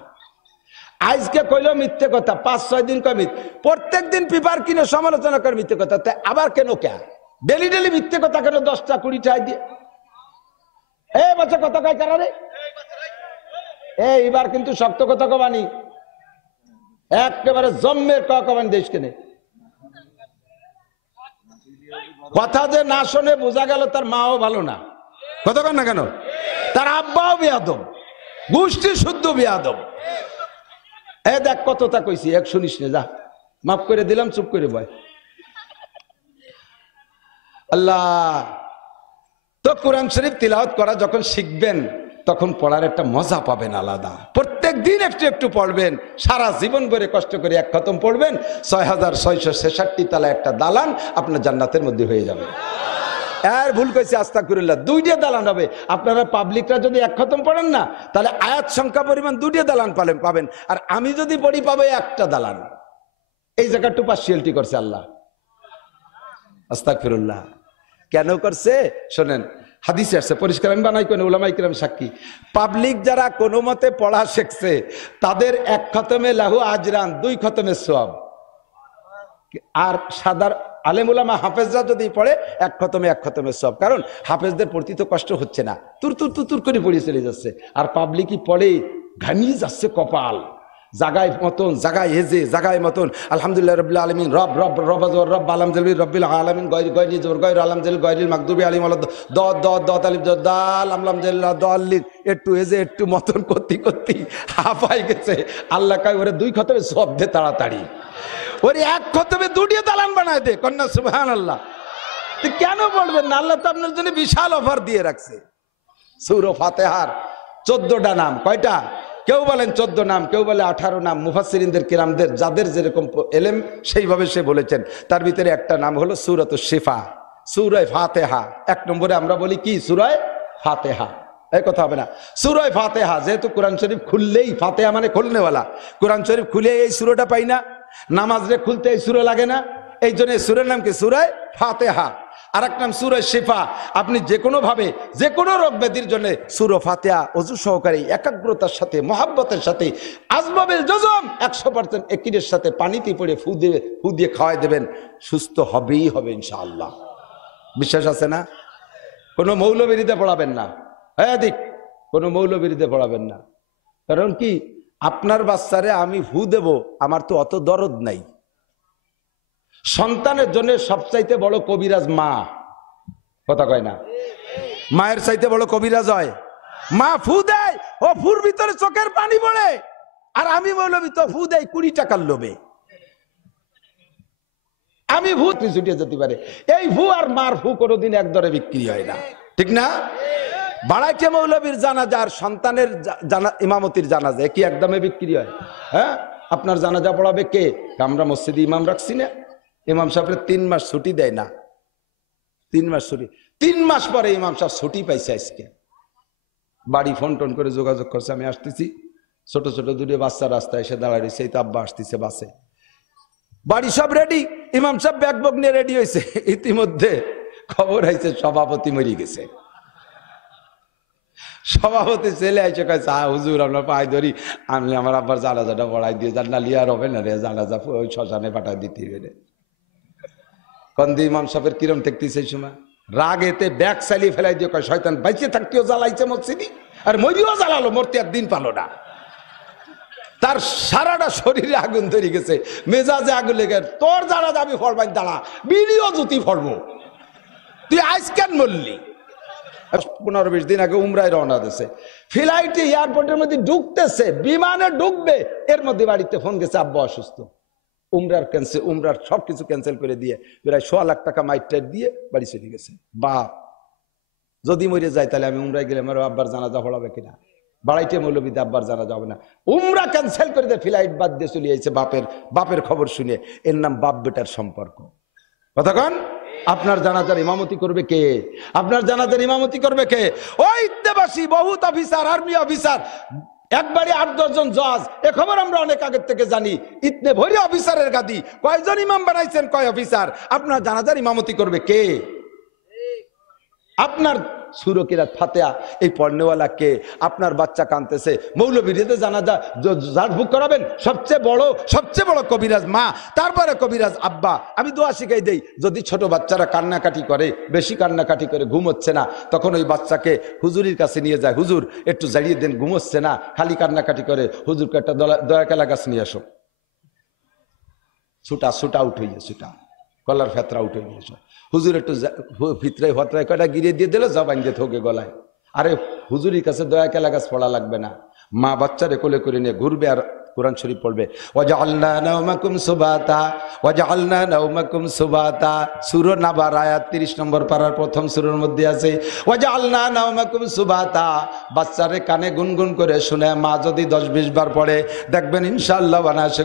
আজকে কইল মিথ্যে কথা, 5-6 দিন কয় মিথ্যে, প্রত্যেক দিন পেপার কিনে সমালোচনা করে মিথ্যে কথা। তাই আবার কেন কে ডেলি ডেলি মিথ্যে কথা কেন 10টা 20টা দিয়ে? এ বাচ্চা কথা কয় কারণে এইবার কিন্তু শক্ত কথা কবানি, একেবারে জম্মের কবানি দেশ কেনে। কথা যে না শোনে বোঝা গেল তার মাও ভালো না, কথা কন না কেন? তার আব্বাও বেয়াদব, গোষ্ঠী শুদ্ধ বেয়াদব। এ দেখ কতটা কইছি, এক শুনিস না, যা মাফ করে দিলাম, চুপ করে বয়। আল্লাহ তো কোরআন শরীফ তিলাওয়াত করা যখন শিখবেন তখন পড়ার একটা মজা পাবেন আলাদা। প্রত্যেক দিন একটু একটু পড়বেন, সারা জীবন ভরে কষ্ট করে এক খতম পড়বেন, 6666 তালা একটা দালান আপনার জান্নাতের মধ্যে হয়ে যাবে। আর ভুল কইছে, আস্তাগফিরুল্লাহ, 2টা দালান হবে। আপনারা পাবলিকরা যদি এক খতম পড়েন না, তাহলে আয়াত সংখ্যা পরিমাণ 2টা দালান পাবেন, আর আমি যদি পড়ি পাবো একটা দালান। এই জায়গাটা পার্সিয়ালিটি করছে আল্লাহ, আস্তাগফিরুল্লাহ। কেন করছে শোনেন, হাদিসে আসছে পরিষ্কার, আমি বানাই কোন উলামায়ে কিরাম সাক্ষী। পাবলিক যারা কোনো মতে পড়া শিখছে তাদের এক খতমে লাহু আজরান, 2 খতমের সওয়াব। আর সাদার আলেম উলামা হাফেজরা যদি পড়ে এক খতমের সওয়াব। কারণ হাফেজদের পড়তে তো কষ্ট হচ্ছে না, তুর তুর তুর তুর করে পড়িয়ে চলে যাচ্ছে। আর পাবলিকই পড়ে ঘামিয়ে যাচ্ছে কপাল, জাগায় মতন, জাগায় হেজে, জাগায় মতন। আলহামদুলিল্লাহ রাব্বিল আলামিন, রব রব রব রব আলহামদুলিল্লাহ রাব্বিল আলামিন, গয়রি জোর গয়র আলহামদুলিল্লাহ গয়রিল মাগদুবি আলাইহিম ওয়ালাদ দ দ দ তালিব দাল আলহামদুলিল্লাহ দাল্লিন, একটু হেজে একটু মতন করতে করতে হাফাই গেছে। আল্লাহ কয় ওরে 2 খতমে সওয়াব দে তাড়াতাড়ি, ওরে এক খতমে 2টি দালান বানায় দে। কন্যা সুবহানাল্লাহ। তো কেন বলবেন না? আল্লাহ তো আপনার জন্য বিশাল অফার দিয়ে রাখছে। সূরা ফাতিহার 14টা নাম, কয়টা? কেউ বলেন 14 নাম, কেউ বলে 18 নাম। মুফাসসিরিনদের কিরামদের যাদের যেরকম এলেম সেইভাবে সে বলেছেন। তার ভিতরে একটা নাম হলো সূরাতুশ শিফা, সূরা ফাতিহা। 1 নম্বরে আমরা বলি কি? সূরা ফাতিহা। এই কথা হবে না, সূরা ফাতিহা। যেহেতু কোরআন শরীফ খুললেই ফাতিহা মানে খুলনেওয়ালা, কোরআন শরীফ খুলে এই সূরাটা পাই না, নামাজে খুলতে এই সূরা লাগে না, এই জন্য এই সূরার নাম কি? সূরা ফাতিহা। আর এক নাম সূরা শিফা। আপনি যে কোনো ভাবে যে কোনো রোগ ব্যাধির জন্য সূরা ফাতিহা ওযু সহকারে একাগ্রতার সাথে মহব্বতের সাথে আজমাবিল জজম 100% একিদের সাথে পানিতে পড়ে ফু দিয়ে খাওয়াই দেবেন, সুস্থ হবেই হবে ইনশাআল্লাহ। বিশ্বাস আছে না? কোনো মৌলবীরিতে পড়াবেন না, হ্যাঁ দিক কোনো মৌলবীরিতে পড়াবেন না। কারণ কি, আপনার বাচ্চারে আমি ফু দেব, আমার তো অত দরদ নাই। সন্তানের জন্য সবচাইতে বড় কবিরাজ মা, কথা কয় না? মায়ের চাইতে বড় কবিরাজ হয় মা। ফু দেয়, ও ফুর ভিতরে চোখের পানি পড়ে, আর আমি বলবি তো ফু দেয় 20 টাকার লোভে। আমি ভূত ছুটিয়ে যেতে পারে, এই ফু আর মার ফু কোনোদিন এক দরে বিক্রি হয় না, ঠিক না? বাড়াইতে মৌলবীর জানাজা আর সন্তানের ইমামতির জানাজা কি একদমে বিক্রি হয়? হ্যাঁ, আপনার জানাজা পড়াবে কে? আমরা মসজিদে ইমাম রাখছি না, ইমাম সাহেবের 3 মাস ছুটি দেয় না। 3 মাস ছুটি, 3 মাস পরে ইমাম সাহেব ছুটি পাইছে। আজকে বাড়ি ফোন টোন করে যোগাযোগ করছে, আমি আসতেছি। ছোট ছোট 2 বাচ্চা রাস্তায় এসে দাঁড়ায় রয়েছে, এই তো আব্বা আসতেছে বাসে। বাড়ি সব রেডি, ইমাম সাহেব ব্যাগ বগ নিয়ে রেডি হয়েছে। ইতিমধ্যে খবর হয়েছে সভাপতি মরে গেছে। সভাপতি ছেলে আইসে কয়, হুজুর আমরা পাই ধরি, আমি আমার আব্বার জানাজাটা পড়াই দিয়ে যান, না লিয়ার হবে না রে, জানাজা ওই শ্মশানে পাঠাই দিতে হবে রে। কন্দি ইমাম সাহেবের কিরম দেখতেছে সেই সময় রাগেতে ব্যাগ চালিয়ে ফেলাই দিয়ে কয় শয়তান বাইচে থাকতেও জ্বালাইছে মসজিদি আর মরিও জ্বালালো মরতে আর দিন পালো না। তার সারাটা শরীরে আগুন ধরে গেছে, মেজাজে আগুন লেগে, তোর যারা যাবি ফলবাই দাঁড়া, বিড়িও জুতি ফলবো, তুই আইস কেন বললি। 15-20 দিন আগে উমরায় রওনা দিয়েছে, ফ্লাইটে এয়ারপোর্টের মধ্যে ঢুকতেছে, বিমানে ঢুকবে, এর মধ্যে বাড়িতে ফোন গেছে আব্বা অসুস্থ। উমরার সবকিছু ক্যান্সেল করে দিয়ে প্রায় 1.25 লাখ টাকা মাইটার দিয়ে বাড়ি চলে গেছে। বাপ যদি মরে যায় তাহলে আমি উমরায় গেলে আমার আব্বার জানাজা পড়াবে কিনা, বাড়াইতে মৌলবীতে আব্বার জানা যাবে না, উমরা ক্যান্সেল করে দিয়ে ফ্লাইট বাদ দিয়ে চলে যাইছে বাপের খবর শুনে। এর নাম বাপ বেটার সম্পর্ক। কতক্ষণ আপনার জানাজার ইমামতি করবে কে? আপনার জানাজার ইমামতি করবে কে? ওই ইত্তেবাসী বহুত অফিসার, আর্মি অফিসার, একবারে 8-10 জন জজ, এ খবর আমরা অনেক আগের থেকে জানি। ইতনে ভরি অফিসারের গাদি, কয়জন ইমাম বানাইছেন, কয় অফিসার? আপনার জানাজার ইমামতি করবে কে? আপনার সূরা কিরাত ফাতিহা এই পড়নেওয়ালা কে? আপনার বাচ্চা কাঁদতেছে, মৌলবীতে জানাজা ঝাড়ফুঁক করাবেন? সবচেয়ে বড় কবিরাজ মা, তারপরে কবিরাজ আব্বা। আমি দোয়া শিখাই দেই, যদি ছোট বাচ্চারা কান্নাকাটি করে, বেশি কান্নাকাটি করে, ঘুম হচ্ছে না, তখন ওই বাচ্চাকে হুজুরের কাছে নিয়ে যায়, হুজুর একটু জাড়িয়ে দেন, ঘুম হচ্ছে না, খালি কান্নাকাটি করে, হুজুরকে একটা দয়াকেলা গাছ নিয়ে আসো, ছুটা উঠে ছুটা গলার ফেতরা উঠে নিয়েছো, হুজুর একটু ভিতরে হতরায় কয়টা গিরিয়ে দিয়ে দিল, জবান দিয়ে থোকে গলায়। আরে হুজুরের কাছে দয়া কেলা গাছ পড়া লাগবে না, মা বাচ্চারে কোলে করে নিয়ে ঘুরবে আর কোরআন শরীফ পড়বে। ওয়াজআলনা নাওমাকুম সুবাতা, ওয়াজআলনা নাওমাকুম সুবাতা, সূরা নাবার আয়াত 30 নম্বর পারার প্রথম সূরার মধ্যে আছে ওয়াজআলনা নাওমাকুম সুবাতা। বাচ্চারে কানে গুনগুন করে শুনে মা যদি 10-20 বার পড়ে, দেখবেন ইনশাআল্লাহ অনায়াসে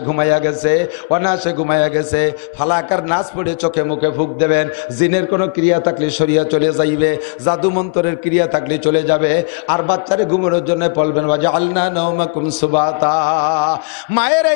ঘুমাইয়া গেছে। ফালাকার নাচ পড়ে চোখে মুখে ফুঁক দেবেন, জিনের কোনো ক্রিয়া থাকলে সরিয়া চলে যাইবে, জাদু মন্ত্রের ক্রিয়া থাকলে চলে যাবে। আর বাচ্চারে ঘুমানোর জন্য বলবেন ওয়াজআলনা নাওমাকুম সুবাতা। মায়ের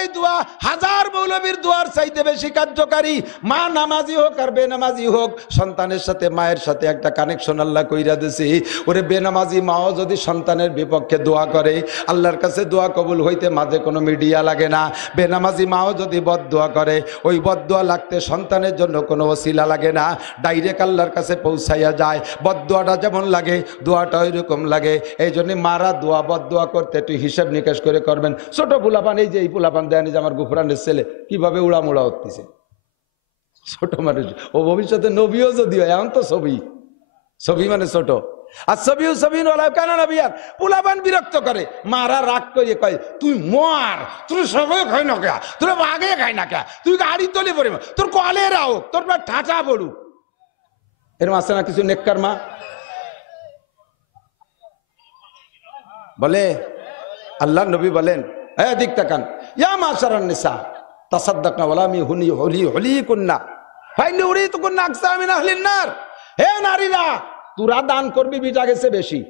এই দোয়া হাজার মৌলবীর দোয়ার চাইতে বেশি কার্যকারী। মা নামাজি হোক আর বেনামাজি হোক, সন্তানের সাথে মায়ের সাথে একটা কানেকশন আল্লাহ কইরা দিছি। ওরে বেনামাজি মাও যদি সন্তানের বিপক্ষে দোয়া করে, আল্লাহর কাছে দোয়া কবুল হইতে মাঝে কোনো মিডিয়া লাগে না। বেনামাজি মাও যদি বদদোয়া করে, ওই বদদোয়া লাগতে সন্তানের জন্য কোনো ওসিলা লাগে না, ডাইরেক্ট আল্লাহর কাছে পৌঁছাইয়া যায়। বদদোয়াটা যেমন লাগে, দোয়াটা ওইরকম লাগে। এই জন্য মারা দোয়া বদদোয়া করতে একটু হিসাব নিকাশ করে করবেন। ছোট পোলাপান, এই যে এই পোলাপান দেয়নি যে আমার গুফরানের ছেলে কিভাবে উড়ামুড়া হতেছে, ছোট মানুষ, ও ভবিষ্যতে নবীও যদিও, এখন তো ছবি মানে ছোট। আর পোলাপান বিরক্ত করে, মারা রাগ করে কয় তুই মার, তোর সবাই খাই না কে, তোর আগে খাই না কে, তুই গাড়ি তলে পড়ে, তোর কলে রাও, তোর ঠাটা পড়ু। এরম আছে না কিছু নেককার মা? বলে আল্লাহ নবী বলেন, হ্যাঁ দিক তাকান, ইয়া মাশারান নিসা তাসাদদাকনা ওয়ালা মি হুলি কুন্না ফাইন্নী উরিতুকুন্না আকসার মিন আহলিন নার। হে নারীরা, তোরা দান করবি বিটা গেছে বেশি,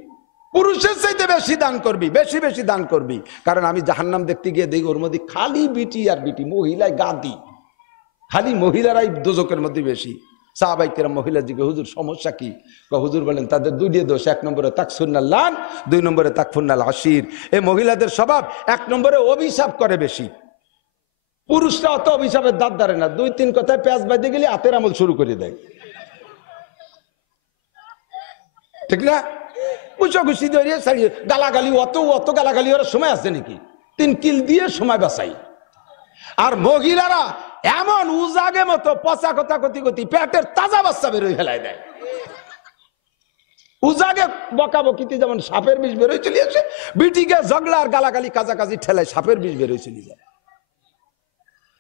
পুরুষের চাইতে বেশি দান করবি, বেশি দান করবি। কারণ আমি জাহান্নাম দেখতে গিয়ে দেখি ওর মধ্যে খালি বিটি আর বিটি, মহিলায় গাদি, খালি মহিলারাই দোজকের মধ্যে বেশি। সাহাবায়ে কেরাম মহিলা জিজ্ঞেস, হুজুর সমস্যা কি? হুজুর বলেন তাদের দুইটা দোষ, 1 নম্বরে তাকসুন্নাল লান, 2 নম্বরে তাকফুন্নাল আশির। এই মহিলাদের স্বভাব 1 নম্বরে অভিশাপ করে বেশি, পুরুষরা অত অভিশাপের দাঁত ধরে না, 2-3 কথায় পেঁয়াজ বাঁধতে গেলে হাতের আমল শুরু করে দেয়, ঠিক না? খুশি ধরিয়ে ছাড়িয়ে গালাগালি, অত গালাগালি ওরা সময় আছে নাকি? 3 কিল দিয়ে সময় বাঁচাই। আর মহিলারা এমন উজাগে মতো পচা কথা কতি পেটের তাজা বাচ্চা বেরোয় ফেলাই দেয়। উজাগে বকাবকিতে যেমন সাপের বিষ বেরোয় চলে আসে, বিটিকে ঝগড়া আর গালাগালি কাজাকাজি ঠেলায় সাপের বিষ বেরোয় চলে যায়।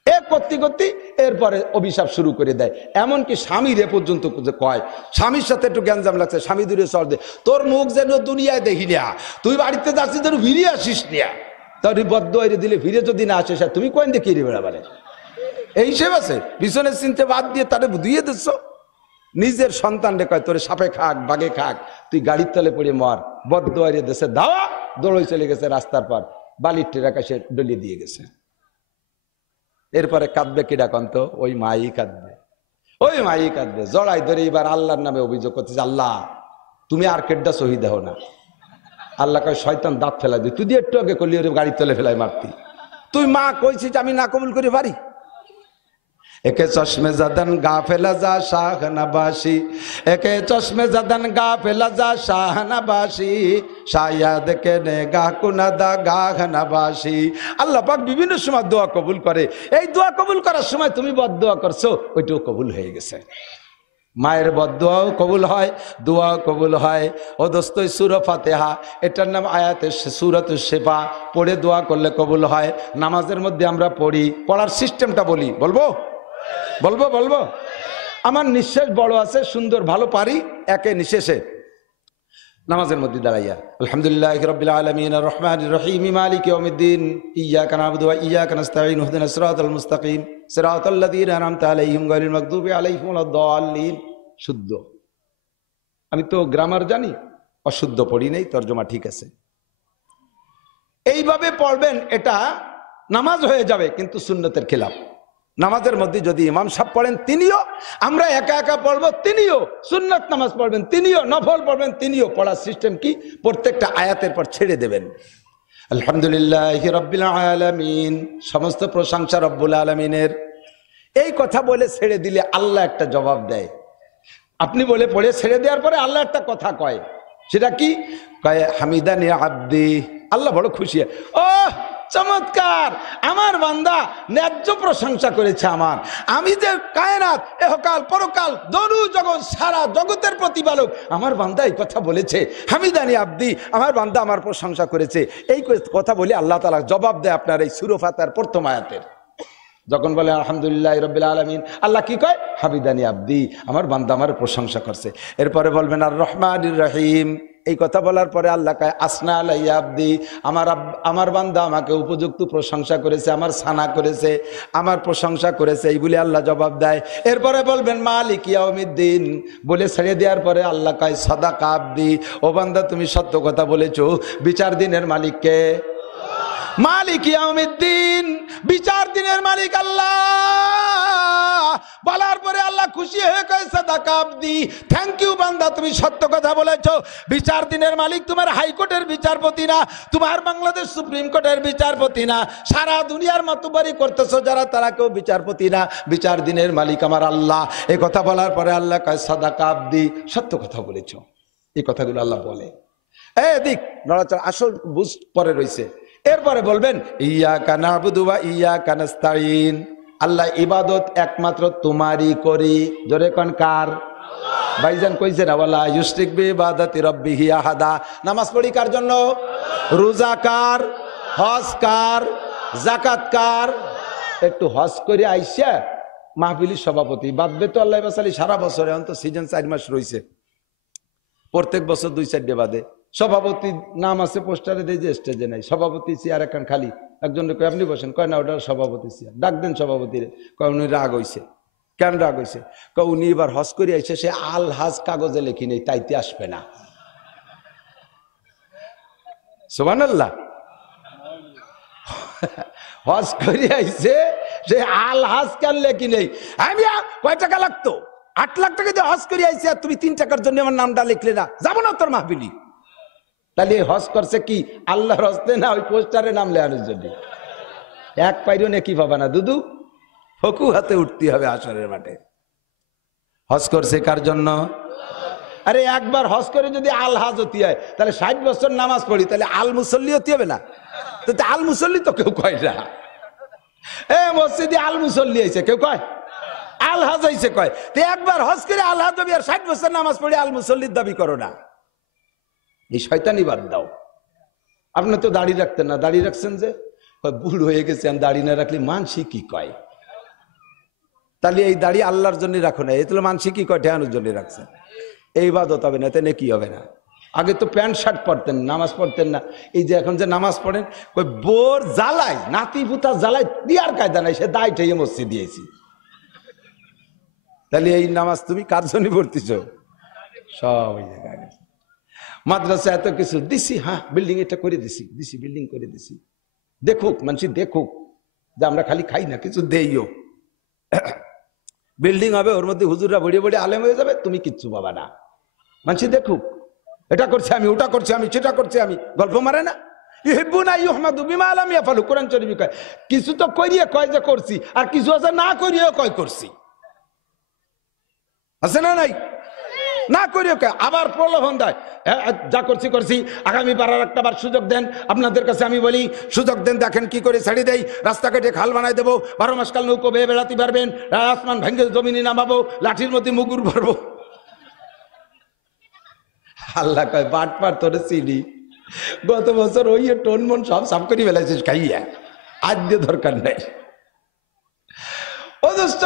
এ করতে এরপরে অভিশাপ শুরু করে দেয়। এমনকি স্বামীর এ পর্যন্ত কয়, স্বামীর সাথে একটু গ্যাঞ্জাম লাগছে, স্বামী দূরে চল দে, তোর মুখ যেন দুনিয়ায় দেখি না, তুই বাড়িতে যাচ্ছিস যেন ফিরে আসিস না, তোর বদদোয়া দিলে ফিরে যদি না আসিস, তুই কোন দেখি রে বেড়াবারে, এই হিসেব আছে। পিছনের চিনতে বাদ দিয়ে তারে বুঝিয়ে দিচ্ছ। নিজের সন্তান রে কয় তোরে সাপে খাক বাঘে খাক, তুই গাড়ির তলে পড়ে মর, বদদোয়া দেশে দাওয়া, দৌড়ে চলে গেছে রাস্তার পর, বালির টেরাকা সে ডলিয়ে দিয়ে গেছে। এরপরে কাঁদবে কিডা কন্ত? ওই মাই কাঁদবে, জড়াই ধরে এবার আল্লাহর নামে অভিযোগ করতেছে, আল্লাহ তুমি আর কেডা সহি দেহ না। আল্লাহ কয় শয়তান দাঁত ফেলাই দি, তুই দিয়ে একটু আগে করলি ওরে গাড়ির তলে ফেলাই মারতি, তুই মা কইছিস আমি না কবুল করে পারি? একে চশমে জাদান গাফেলা যা শাহনাবাসী, একে চশমে জাদান গাফেলা যা শাহনাবাসী, শায়াদ কে নে গা কুনাদা গাহনাবাসী। আল্লাহ পাক বিভিন্ন সময় দোয়া কবুল করে। এই দোয়া কবুল করার সময় তুমি বদদোয়া করছো, ওইটাও কবুল হয়ে গেছে। মায়ের বদদোয়াও কবুল হয়, দোয়াও কবুল হয়। ও দোস্ত, সূরা ফাতিহা, এটার নাম আয়াতে সূরাতুশ শিফা, পড়ে দোয়া করলে কবুল হয়। নামাজের মধ্যে আমরা পড়ি, পড়ার সিস্টেমটা বলি, বলবো বলবো বলবো আমার নিঃশ্বাস বড় আছে, সুন্দর ভালো পারি। একে নিঃশেষে নামাজের মধ্যে দাঁড়াইয়া আলহামদুলিল্লাহি রাব্বিল আলামিন আর রহমানির রহিম মালিকি ইয়াউমিদ্দিন ইয়্যাকা না'বুদু ওয়া ইয়্যাকা নাস্তাঈন ইহদিনাস সিরাতাল মুস্তাকিম সিরাতাল লাযীনা আন'আমতা আলাইহিম গায়রিল মাগদুবি আলাইহিম ওয়ালাদ-দাল্লিন। শুদ্ধ, আমি তো গ্রামার জানি, অশুদ্ধ পড়ি নেই, তর্জমা ঠিক আছে। এইভাবে পড়বেন, এটা নামাজ হয়ে যাবে, কিন্তু সুন্নতের খেলাফ। নামাজের মধ্যে যদি ইমাম সাহেব পড়েন তিনিও, আমরা একা একা পড়বো তিনিও, সুন্নত নামাজ পড়বেন তিনিও, নফল পড়বেন তিনিও। পড়ার সিস্টেম কি? প্রত্যেকটা আয়াতের পর ছেড়ে দেবেন আলহামদুলিল্লাহি রাব্বিল আলামিন, সমস্ত প্রশংসা রব্বুল আলামিনের। এই কথা বলে ছেড়ে দিলে আল্লাহ একটা জবাব দেয়। আপনি বলে পড়ে ছেড়ে দেওয়ার পরে আল্লাহ একটা কথা কয়, সেটা কি কয়? হামিদানি আব্দি, আল্লাহ বড় খুশি হয়। ও চমৎকার, আমার বান্দা ন্যায্য প্রশংসা করেছে আমার। আমি যে কায়নাত, এহকাল পরকাল, দনু জগৎ, সারা জগতের প্রতিপালক, আমার বান্দা এই কথা বলেছে। হামিদানি আব্দি, আমার বান্দা আমার প্রশংসা করেছে। এই কথা বলে আল্লাহ তাআলা জবাব দেয় আপনার এই সূরা ফাতিহার প্রথম আয়াতের। যখন বলে আলহামদুলিল্লাহি রাব্বিল আলামিন, আল্লাহ কি কয়? হামিদানি আব্দি, আমার বান্দা আমার প্রশংসা করছে। এরপরে বলবেন আর রহমানির রহিম। এই কথা বলার পরে আল্লাহ কয় আসনা আলাইয়া আব্দি, আমার বান্দা আমাকে উপযুক্ত প্রশংসা করেছে, আমার সানা করেছে, আমার প্রশংসা করেছে, এই বলে আল্লাহ জবাব দেয়। এরপরে বলবেন মালিক ইয়াউমিদ্দিন, বলে ছেড়ে দেওয়ার পরে আল্লাহ কয় সাদাকা আব্দি, ও বান্দা তুমি সত্য কথা বলেছো। বিচার দিনের মালিককে? মালিক ইয়াউমিদ্দিন, বিচার দিনের মালিক আল্লাহ। বলার পরে আল্লাহ খুশি হয়ে কয় সাদাকা আব্দি, থ্যাংক ইউ বান্দা, তুমি সত্য কথা বলেছো। বিচার দিনের মালিক তোমার হাইকোর্টের বিচারপতি না, তোমার বাংলাদেশ সুপ্রিম কোর্টের বিচারপতি না, সারা দুনিয়ার মাতবারি করতেছো যারা, তারা কেউ বিচারপতি না। বিচার দিনের মালিক আমার আল্লাহ। এই কথা বলার পরে আল্লাহ কয় সাদাকা আব্দি, সত্য কথা বলেছো। এই কথাগুলো আল্লাহ বলে। এদিক নড়াচড়া, আসল বুঝ পরে রয়েছে। এরপরে বলবেন ইয়্যাকা না'বুদু ওয়া ইয়্যাকা নাস্তাঈন, আল্লাহ ইবাদত একমাত্র তোমারই করি। জোরে কোন কার? ভাইজান কইছে না ওয়ালা ইউশরিক বিইবাদাতি রাব্বিহি আহাদা। নামাজ পড়ি কার জন্য? রোজা কার? হজ কার? যাকাত কার? একটু হজ করে আইসা মাহফিলের সভাপতি বাদবে তো আল্লাহ বাসালি সারা বছরে, অন্ত সিজন 4 মাস রয়েছে, প্রত্যেক বছর 2-4 বাদে সভাপতি নাম আছে পোস্টারে, দিয়ে যে স্টেজে নাই সভাপতি, চেয়ার এখন খালি। একজন কয় আপনি বসেন, কয় না ওটা সভাপতি চেয়ার, ডাক দেন সভাপতিরে। কয় উনি রাগ হইছে। কেন রাগ হইছে? কয় উনি এবার হজ করে আইসে, সে আল হাজ কাগজে লেখি নেই, তাইতে আসবে না। সুবহানাল্লাহ। হজ করে আইসে, সে আল হাজ কেন লেখি নেই। আমি কয় টাকা লাগতো? 8 লাখ টাকা দিয়ে হজ করে আইসে, আর তুমি 3 টাকার জন্য আমার নামটা লিখলে না, যাবো না তোর মাহফিলি। তাহলে হজ করছে কি আল্লাহর হস্তে না ওই পোস্টারে নাম লেখানোর জন্য? এক পাইরও নেকি পাবা না দুদু, ফকু হাতে উঠতে হবে আসরের মাঠে। হজ করছে কার জন্য? আরে একবার হজ করে যদি আল হাজ হতে হয়, তাহলে 60 বছর নামাজ পড়ি, তাহলে আল মুসল্লি হতে হবে না? তো আল মুসল্লি তো কেউ কয় না। মসজিদে আল মুসল্লি হয়েছে কেউ কয়? আল হাজ হয়েছে কয়। তো একবার হজ করে আল হাজ হবে, আর 60 বছর নামাজ পড়ে আল মুসল্লির দাবি করো না। এই শয়তানি বাদ দাও। আপনি তো দাড়ি রাখতেন না, দাড়ি রাখছেন যে? বুড়ো হয়ে গেছে, দাড়ি না রাখলে মানসি কি কয়? তাহলে এই দাড়ি আল্লাহর জন্য রাখো না, এই তো মানসি কি কয় ঠেয়ানোর জন্য রাখছেন। এই ইবাদত হবে না, তেনে কি হবে না? আগে তো প্যান্ট শার্ট পরতেন, নামাজ পড়তেন না। এই যে এখন যে নামাজ পড়েন, ওই বোর জ্বালায়, নাতি পুতা জ্বালায়, দিয়ার কায়দা নাই, সে দায় ঠেয়ে মসজিদ দিয়েছি। তাহলে এই নামাজ তুমি কার জন্য পড়তেছ? সব ওই জায়গায়। মাদ্রাসা এত কিছু দিছি, হ্যাঁ বিল্ডিং এটা করে দিছি, বিল্ডিং করে দিছি, দেখুক মানুষ, দেখুক যে আমরা খালি খাই না, কিছু দেইও। বিল্ডিং হবে, ওর মধ্যে হুজুররা বড়িয়ে বড়িয়ে আলেম হয়ে যাবে, তুমি কিচ্ছু পাবা না। মানুষ দেখুক, এটা করছে আমি, ওটা করছি আমি, সেটা করছি আমি, গল্প মারে না। ইউহিব্বুনা ইউহমাদু বিমা লাম ইয়াফআলু, কোরআন শরীফে কয়। কিছু তো করিয়ে কয় যে করছি, আর কিছু আছে না করিয়েও কয় করছি, আছে না নাই? না করিও কয়, আবার প্রলোভন দেয়, যা করছি করছি, আগামী বার আর একটা বার সুযোগ দেন। আপনাদের কাছে আমি বলি, সুযোগ দেন, দেখেন কি করে ছাড়ি দেই। রাস্তাঘাটে খাল বানাই দেবো, 12 মাস কাল নৌকো বেয়ে বেড়াতে পারবেন, আসমান ভেঙে জমিনে নামাবো, লাঠির মধ্যে মুগুর ভরবো। আল্লাহ কয়, বাটপার তোরে চিনি, গত বছর ওই টোন মন সব সাফ করে ফেলাইছিস খাইয়া, আজ দিয়ে দরকার নাই। ও দোস্ত,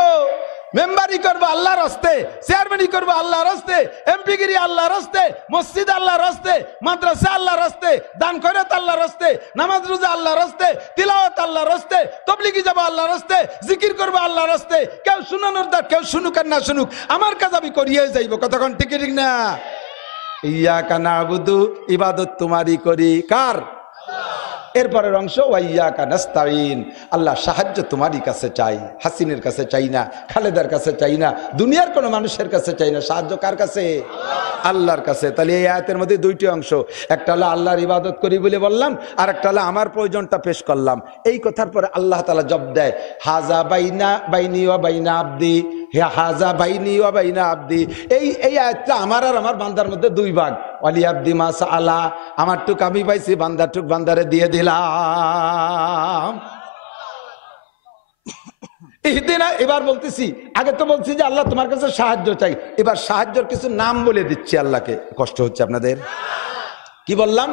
মেম্বারি করবো আল্লাহর রাস্তে, চেয়ারম্যানই করবো আল্লাহর রাস্তে, এমপিগিরি আল্লাহর রাস্তে, মসজিদ আল্লাহর রাস্তে, মাদ্রাসা আল্লাহর রাস্তে, দান খয়রাত আল্লাহর রাস্তে, নামাজ রোজা আল্লাহর রাস্তে, তিলাওয়াত আল্লাহর রাস্তে, তাবলীগে যাবো আল্লাহর রাস্তে, জিকির করবো আল্লাহর রাস্তে। কেউ শুনানোর দা, কেউ শুনুক আর না শুনুক, আমার কাজ আমি করিয়ে যাইব। কতক্ষণ ঠিক ঠিক না? ইয়াকা নাবুদু, ইবাদত তোমারই করি, কার? এরপরের অংশ ওয়াইয়াকা নাস্তাইন, আল্লাহ সাহায্য তোমারই কাছে চাই, হাসিনের কাছে চাই না, খালেদার কাছে চাই না, দুনিয়ার কোনো মানুষের কাছে চাই না, সাহায্য কার কাছে? আল্লাহর কাছে। তাহলে এই আয়াতের মধ্যে দুইটি অংশ, একটা হলো আল্লাহর ইবাদত করি বলে বললাম, আর একটা হলো আমার প্রয়োজনটা পেশ করলাম। এই কথার পরে আল্লাহ তাআলা জব দেয়, হাজা বাইনি ওয়া বাইনা আবদি, হাজা বাইনি ওয়া বাইনা আবদি। এই আয়াতটা আমার আর আমার বান্দার মধ্যে দুই ভাগ। ওয়ালি আবদি মা সাআলা, আমার টুক আমি পাইছি, বান্দার টুক বান্দারে দিয়ে দিলাম। ইহদিনা, এবার বলতেছি, আগে তো বলছি যে আল্লাহ তোমার কাছে সাহায্য চাই, এবার সাহায্যের কিছু নাম বলে দিচ্ছি আল্লাহকে। কষ্ট হচ্ছে আপনাদের? কি বললাম?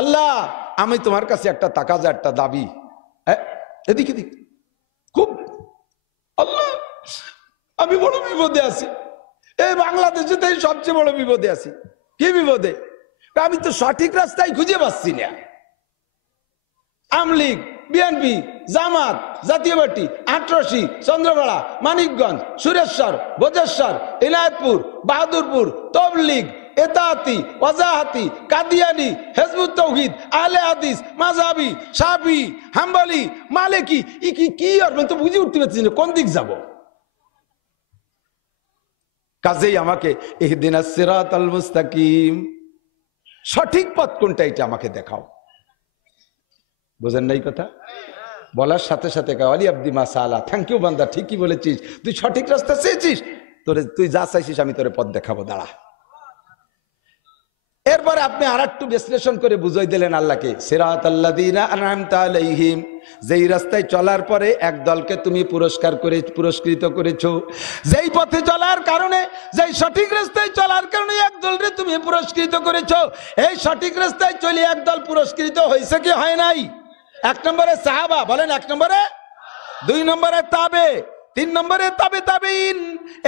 আল্লাহ, আমি তোমার কাছে একটা তাকাজা, একটা দাবি, এদিকে দিক খুব, আল্লাহ আমি বড় বিপদে আছি, এই বাংলাদেশে তাই সবচেয়ে বড় বিপদে আছি। কি বিপদে? আমি তো সঠিক রাস্তায় খুঁজে পাচ্ছি না। আমলিগ, বিএনপি, জামাত, জাতীয় পার্টি, আটরশি, চন্দ্রপাড়া, মানিকগঞ্জ, সুরেশ্বর, বজেশ্বর, ইনায়তপুর, বাহাদুরপুর, তবলিগ, এতাহাতি, ওয়াজাহাতি, কাদিয়ানি, হিজবুত তাওহীদ, আহলে হাদিস, মাযহাবি, শাফি, হাম্বলি, মালিকি, কি আর তো বুঝে উঠতে পারছি না কোন দিক যাব। কাজেই আমাকে ইহদিনাস সিরাতাল মুস্তাকিম, সঠিক পথ কোনটা এটা আমাকে দেখাও। বুঝেন নাই কথা? বলার সাথে সাথে ওয়ালি আবদি মা সাআলা, থ্যাংক ইউ বান্দা, ঠিকই বলেছিস, তুই সঠিক রাস্তা চেয়েছিস, তুই যা চাইছিস আমি তোরে পথ দেখাবো, দাঁড়া। এরপরে আপনি আর একটু বিশ্লেষণ করে বুঝাই দিলেন আল্লাহকে, সিরাতাল্লাযীনা আনআমতা আলাইহিম, যেই রাস্তায় চলার পরে এক দলকে তুমি পুরস্কৃত করেছো, যেই পথে চলার কারণে, যেই সঠিক রাস্তায় চলার কারণে এক দলকে তুমি পুরস্কৃত করেছো। এই সঠিক রাস্তায় চলে এক দল পুরস্কৃত হয়েছে কি হয় নাই? 1 নম্বরে সাহাবা, বলেন 1 নম্বরে, 2 নম্বরে তাবে, 3 নম্বরে তাবে তাবেইন।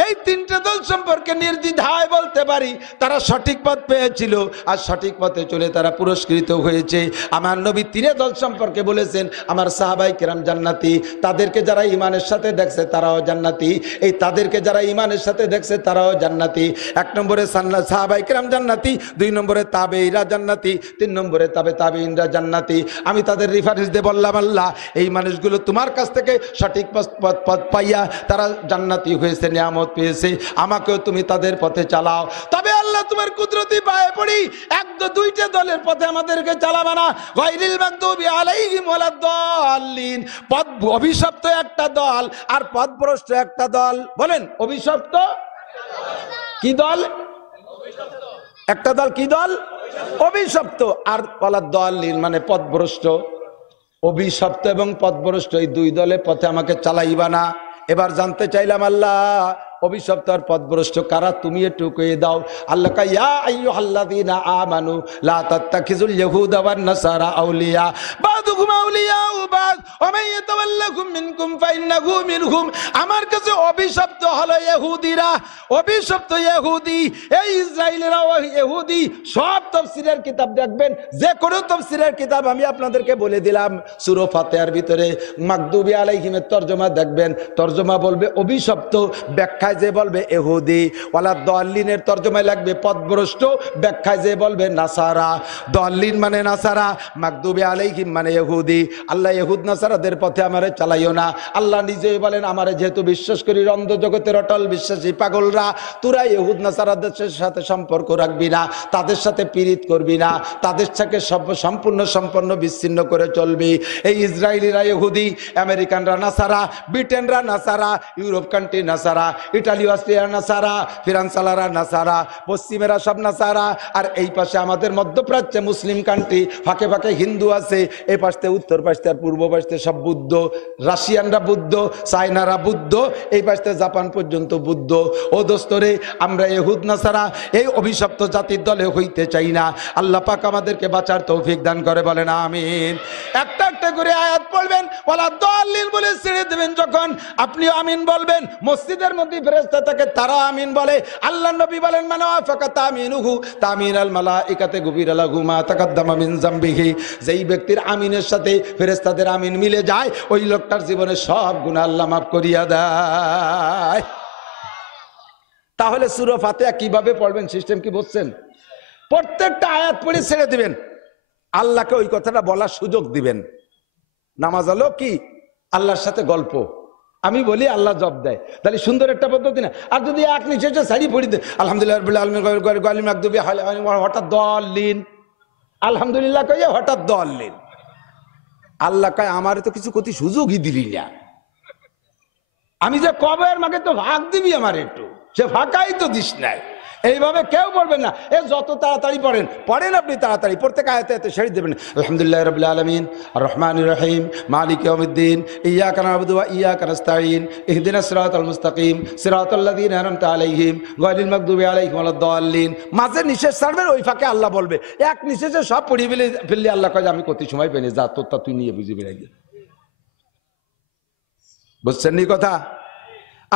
এই 3টে দল সম্পর্কে নির্দ্বিধায় বলতে পারি তারা সঠিক পথ পেয়েছিল, আর সঠিক পথে চলে তারা পুরস্কৃত হয়েছে। আমার নবী 3 দল সম্পর্কে বলেছেন, আমার সাহাবায়ে কেরাম জান্নাতি, তাদেরকে যারা ঈমানের সাথে দেখছে তারাও জান্নাতি, এই তাদেরকে যারা ঈমানের সাথে দেখছে তারাও জান্নাতি। 1 নম্বরে সাহাবায়ে কেরাম জান্নাতি, 2 নম্বরে তাবেঈরা জান্নাতি, 3 নম্বরে তাবে তাবেঈনরা জান্নাতি। আমি তাদের রেফারেন্স দিয়ে বললাম, আল্লাহ এই মানুষগুলো তোমার কাছ থেকে সঠিক পথ পাইয়া তারা জান্নাতি হয়েছে, নিয়ামত পেয়েছে, আমাকেও তুমি তাদের পথে চালাও। তবে আল্লাহ তোমার কুদরতি পায়ে পড়ি, 1-2টা দলের পথে আমাদেরকে চালাবা না। গায়রিল মাগদুবি আলাইহিম ওয়ালাদ-দাল্লিন, পথ অভিশপ্ত একটা দল আর পথভ্রষ্ট একটা দল। বলেন অভিশপ্ত কি দল? একটা দল কি দল? অভিশপ্ত। আর ওয়ালাদ-দাল্লিন মানে পথভ্রষ্ট। অভিশপ্ত এবং পথভ্রষ্ট এই 2 দলের পথে আমাকে চালাইবা না। এবার জানতে চাইলাম, আল্লাহ অভিশপ্ত আর পথভ্রষ্ট কারা, তুমি একটু কয়ে দাও। আল্লাহ কয়, ইয়া আইয়ুহাল্লাযীনা আমানু লা তাত্তাখিযুল ইয়াহুদা ওয়ান নাসারা আউলিয়া বাযুহুম আউলিয়াউ বায ওয়া মান ইয়াতাওয়াল্লাহুম মিনকুম ফাইন্নাহু মিনহুম। আমার কাছে অভিশপ্ত হলো ইহুদিরা, অভিশপ্ত ইহুদি, এই ইসরায়েলেরা ইহুদি। সব তাফসীরের কিতাব দেখবেন, যে কোনো তাফসীরের কিতাব আমি আপনাদেরকে বলে দিলাম, সূরা ফাতিহার ভিতরে মাগদুবি আলাইহিমের তরজমা দেখবেন, তরজমা বলবে অভিশপ্ত, ব্যাখ্যা ব্যাখ্যায় যে বলবে ইহুদি, ওয়ালা দাল্লিনের তরজমায় লাগবে পথভ্রষ্ট, ব্যাখ্যায় যে বলবে নাসারা। দাল্লিন মানে নাসারা, মাগদুবি আলাইহিম মানে ইহুদি। আল্লাহ ইহুদ নাসারাদের পথে আমারে চালাইও না। আল্লাহ নিজেই বলেন আমারে যেহেতু বিশ্বাস করি অন্ধ জগতের অটল বিশ্বাসী পাগলরা, তোরা ইহুদ নাসারাদের সাথে সম্পর্ক রাখবি না, তাদের সাথে পীড়িত করবি না, তাদের সাথে সম্পূর্ণ বিচ্ছিন্ন করে চলবি। এই ইসরায়েলিরা ইহুদি, আমেরিকানরা নাসারা, ব্রিটেনরা নাসারা, ইউরোপ কান্ট্রি নাসারা, ইটালি অস্ট্রিয়া নাসারা, ফ্রান্সালারা নাসারা, পশ্চিমেরা সব নাসারা। আর এই পাশে আমাদের মধ্যপ্রাচ্যে মুসলিম কান্ট্রি, ফাঁকে ফাঁকে হিন্দু আছে, এই পাশে উত্তর পাশে আর পূর্ব পাশে সব বুদ্ধ, রাশিয়ানরা বুদ্ধ, চায়নারা বুদ্ধ, এই পাশে জাপান পর্যন্ত বুদ্ধ। ও দোস্তরে, আমরা ইহুদ নাসারা এই অভিশপ্ত জাতির দলে হইতে চাই না। আল্লাহ পাক আমাদেরকে বাঁচার তৌফিক দান করে, বলেন আমিন। একটা একটা করে আয়াত পড়বেন, ওয়ালা দাল্লিন বলে ছেড়ে দেবেন। যখন আপনি আমিন বলবেন, মসজিদের মধ্যে ফেরেশতা থাকে, তারা আমিন বলে। আল্লাহ নবী বলেন মানা ফাকাত আমিনুহু তামিনাল মালাইকাতে গুফিরা লাহু মা তাকাদ্দামা মিন যামবিহি। যেই ব্যক্তির আমিনের সাথে ফেরেশতাদের আমিন মিলে যায়, ওই লোকটার জীবনে সব গুনাহ আল্লাহ মাফ করিয়া দেয়। তাহলে সূরা ফাতিহা কিভাবে পড়বেন, সিস্টেম কি বুঝছেন? প্রত্যেকটা আয়াত পড়ে ছেড়ে দিবেন, আল্লাহকে ওই কথাটা বলার সুযোগ দিবেন। নামাজ হলো কি আল্লাহর সাথে গল্প, আমি বলি আল্লাহ জব দেয়, তাহলে সুন্দর একটা পদ্ধতি না। আর যদি এক নিচে সারি পড়ি দেয় আলহামদুলিল্লাহ, হঠাৎ দলিন আলহামদুলিল্লাহ কইয়া হঠাৎ দলিন, আল্লাহ কয় আমার তো কিছু ক্ষতি সুযোগই দিলি না, আমি যে কবে এর মাকে তো ভাগ দিবি আমার একটু, সে ফাঁকাই তো দিস নাই। এইভাবে কেউ বলবেন না। এ যত তাড়াতাড়ি পড়েন আপনি তাড়াতাড়ি প্রত্যেক আয়াতে আয়াতে ছেড়ে দেবেন। আলহামদুলিল্লাহ রাব্বিল আলামিন আর রহমানির রহিম মালিক ইয়াউমিদ্দিন ইয়্যাকা না'বুদু ওয়া ইয়্যাকা নাস্তাঈন ইহদিনাস সিরাতাল মুস্তাকিম সিরাতাল লাযীনা আন'আমতা আলাইহিম গায়রিল মাগদুবি আলাইহিম ওয়ালাদ দাল্লিন। মাঝে নিঃশ্বাস ছাড়বেন, ওই ফাঁকে আল্লাহ বলবে, এক নিঃশ্বাসে সব পড়িয়ে ফেললে আল্লাহ কয় আমি কত সময় পেনি, যা তোরটা তুই নিয়ে বুঝে বেড়াই। বুঝছেন নি কথা?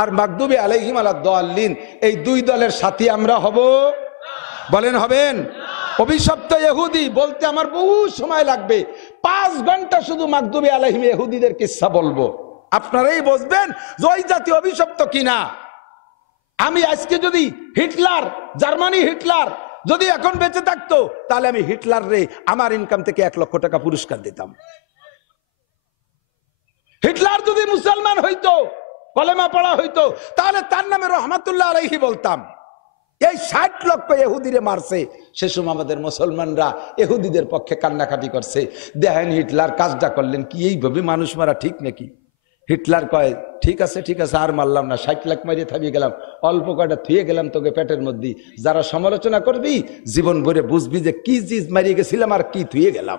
আর মাগদুবি আলাইহিম ওয়ালাদ দাল্লিন, এই দুই দলের সাথী আমরা হব, বলেন হবেন? অভিশপ্ত ইহুদি বলতে আমার বহু সময় লাগবে, 5 ঘন্টা শুধু মাগদুবি আলাইহিম ইহুদিদের কিসসা বলবো, আপনারাই বুঝবেন যে ওই জাতি অভিশপ্ত কিনা। আমি আজকে যদি হিটলার, জার্মানি হিটলার যদি এখন বেঁচে থাকতো, তাহলে আমি হিটলার রে আমার ইনকাম থেকে 1 লক্ষ টাকা পুরস্কার দিতাম। হিটলার যদি মুসলমান হইতো, কলেমা পড়া হইতো, তাহলে তার নামে রহমাতুল্লাহ আলাইহি বলতাম। এই 60 লক্ষ ইহুদিরে মারছে, সে সময় আমাদের মুসলমানরা ইহুদিদের পক্ষে কান্নাকাটি করছে। দেখেন হিটলার কাজটা করলেন কি, এইভাবে মানুষ মারা ঠিক নাকি? হিটলার কয় ঠিক আছে আর মারলাম না, 60 লাখ মারিয়ে থামিয়ে গেলাম, অল্প কয়টা থুয়ে গেলাম তোকে পেটের মধ্যে। যারা সমালোচনা করবি জীবন ভরে বুঝবি যে কি চিজ মারিয়ে গেছিলাম আর কি থুয়ে গেলাম।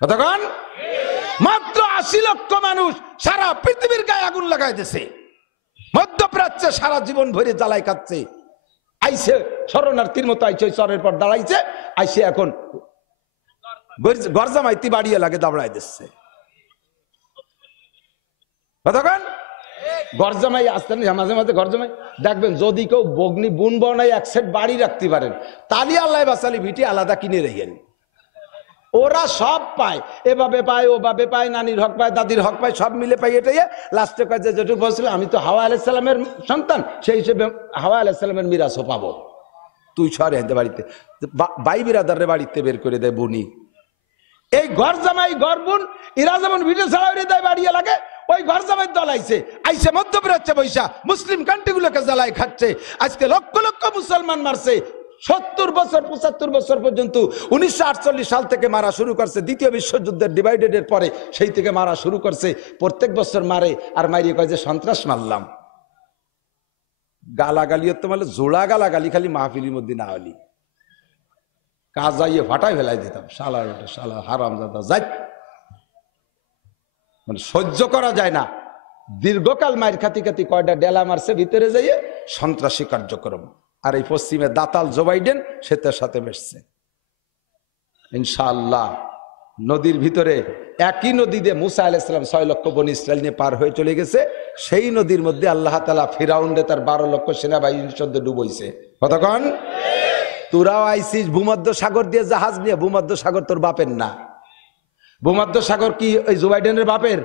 কতক্ষণ? মাত্র 80 লক্ষ মানুষ সারা পৃথিবীর গায়ে আগুন লাগাই দিয়েছে, মধ্যপ্রাচ্যে সারা জীবন ভরে জ্বালাই খাচ্ছে। আইসে শরণার্থীর মতো আইসে, চরের পর দাঁড়াইছে, আইসে এখন গরজামাইতি বাড়িয়ে লাগে দাঁড়াই দিচ্ছে। কতক্ষণ? গরজামাই আসতে মাঝে মাঝে গরজামাই দেখবেন, যদি কেউ বগ্নি বুন বনাই 1 সেট বাড়ি রাখতে পারেন, তালি আল্লাহ বাসালি ভিটি আলাদা কিনে রেখেন। ওরা সব পায়, এভাবে পায়, ওভাবে পায়, নানির হক পায়, দাদির হক পায়, সব মিলে পাই। এটাই লাস্টে কাজে যেটুকু বলছিল, আমি তো হাওয়া আলাইহিস সালামের সন্তান, সেই হিসেবে হাওয়া আলাইহিস সালামের মিরাসও পাবো। তুই সরে আনতে বাড়িতে, ভাই বিরাদারে বাড়িতে বের করে দেয় বুনি। এই ঘর জামাই ঘর বোন এরা যেমন ভিডিও ছাড়া দেয় বাড়িয়ে লাগে, ওই ঘর জামাই দল আইসে মধ্যপ্রাচ্যে বৈশা মুসলিম কান্ট্রিগুলোকে জ্বালায় খাচ্ছে। আজকে লক্ষ লক্ষ মুসলমান মারছে, 70 বছর 75 বছর পর্যন্ত। 1948 সাল থেকে মারা শুরু করছে, দ্বিতীয় বিশ্বযুদ্ধের ডিভাইডেডের পরে সেই থেকে মারা শুরু করছে। প্রত্যেক বছর মারে, আর মারিয়ে কয় যে সন্ত্রাস মারলাম। গালাগালিও তো মানে জোড়া গালাগালি, খালি মাহফিলির মধ্যে না হলি কাজ যাইয়ে ফাটাই ফেলাই দিতাম, শালা শালা হারামজাদা যাই, মানে সহ্য করা যায় না। দীর্ঘকাল মায়ের খাতি খাতি কয়টা ডেলা মারছে ভিতরে যাইয়ে সন্ত্রাসী কার্যক্রম। আর এই পশ্চিমে দাতাল জো বাইডেন সে তার সাথে বসছে। ইনশাআল্লাহ নদীর ভিতরে একই নদীতে মুসা আলাইহিস সালাম 6 লক্ষ বনী ইসরাইল নিয়ে পার হয়ে চলে গেছে। সেই নদীর মধ্যে আল্লাহ তাআলা ফিরাউনরে তার 12 লক্ষ সেনাবাহিনীর সাথে ডুবাইছে। কতক্ষণ? তোরাও আইসিস ভূমধ্য সাগর দিয়ে জাহাজ নিয়ে। ভূমধ্য সাগর তোর বাপের না। ভূমধ্য সাগর কি ওই জো বাইডেনের বাপের?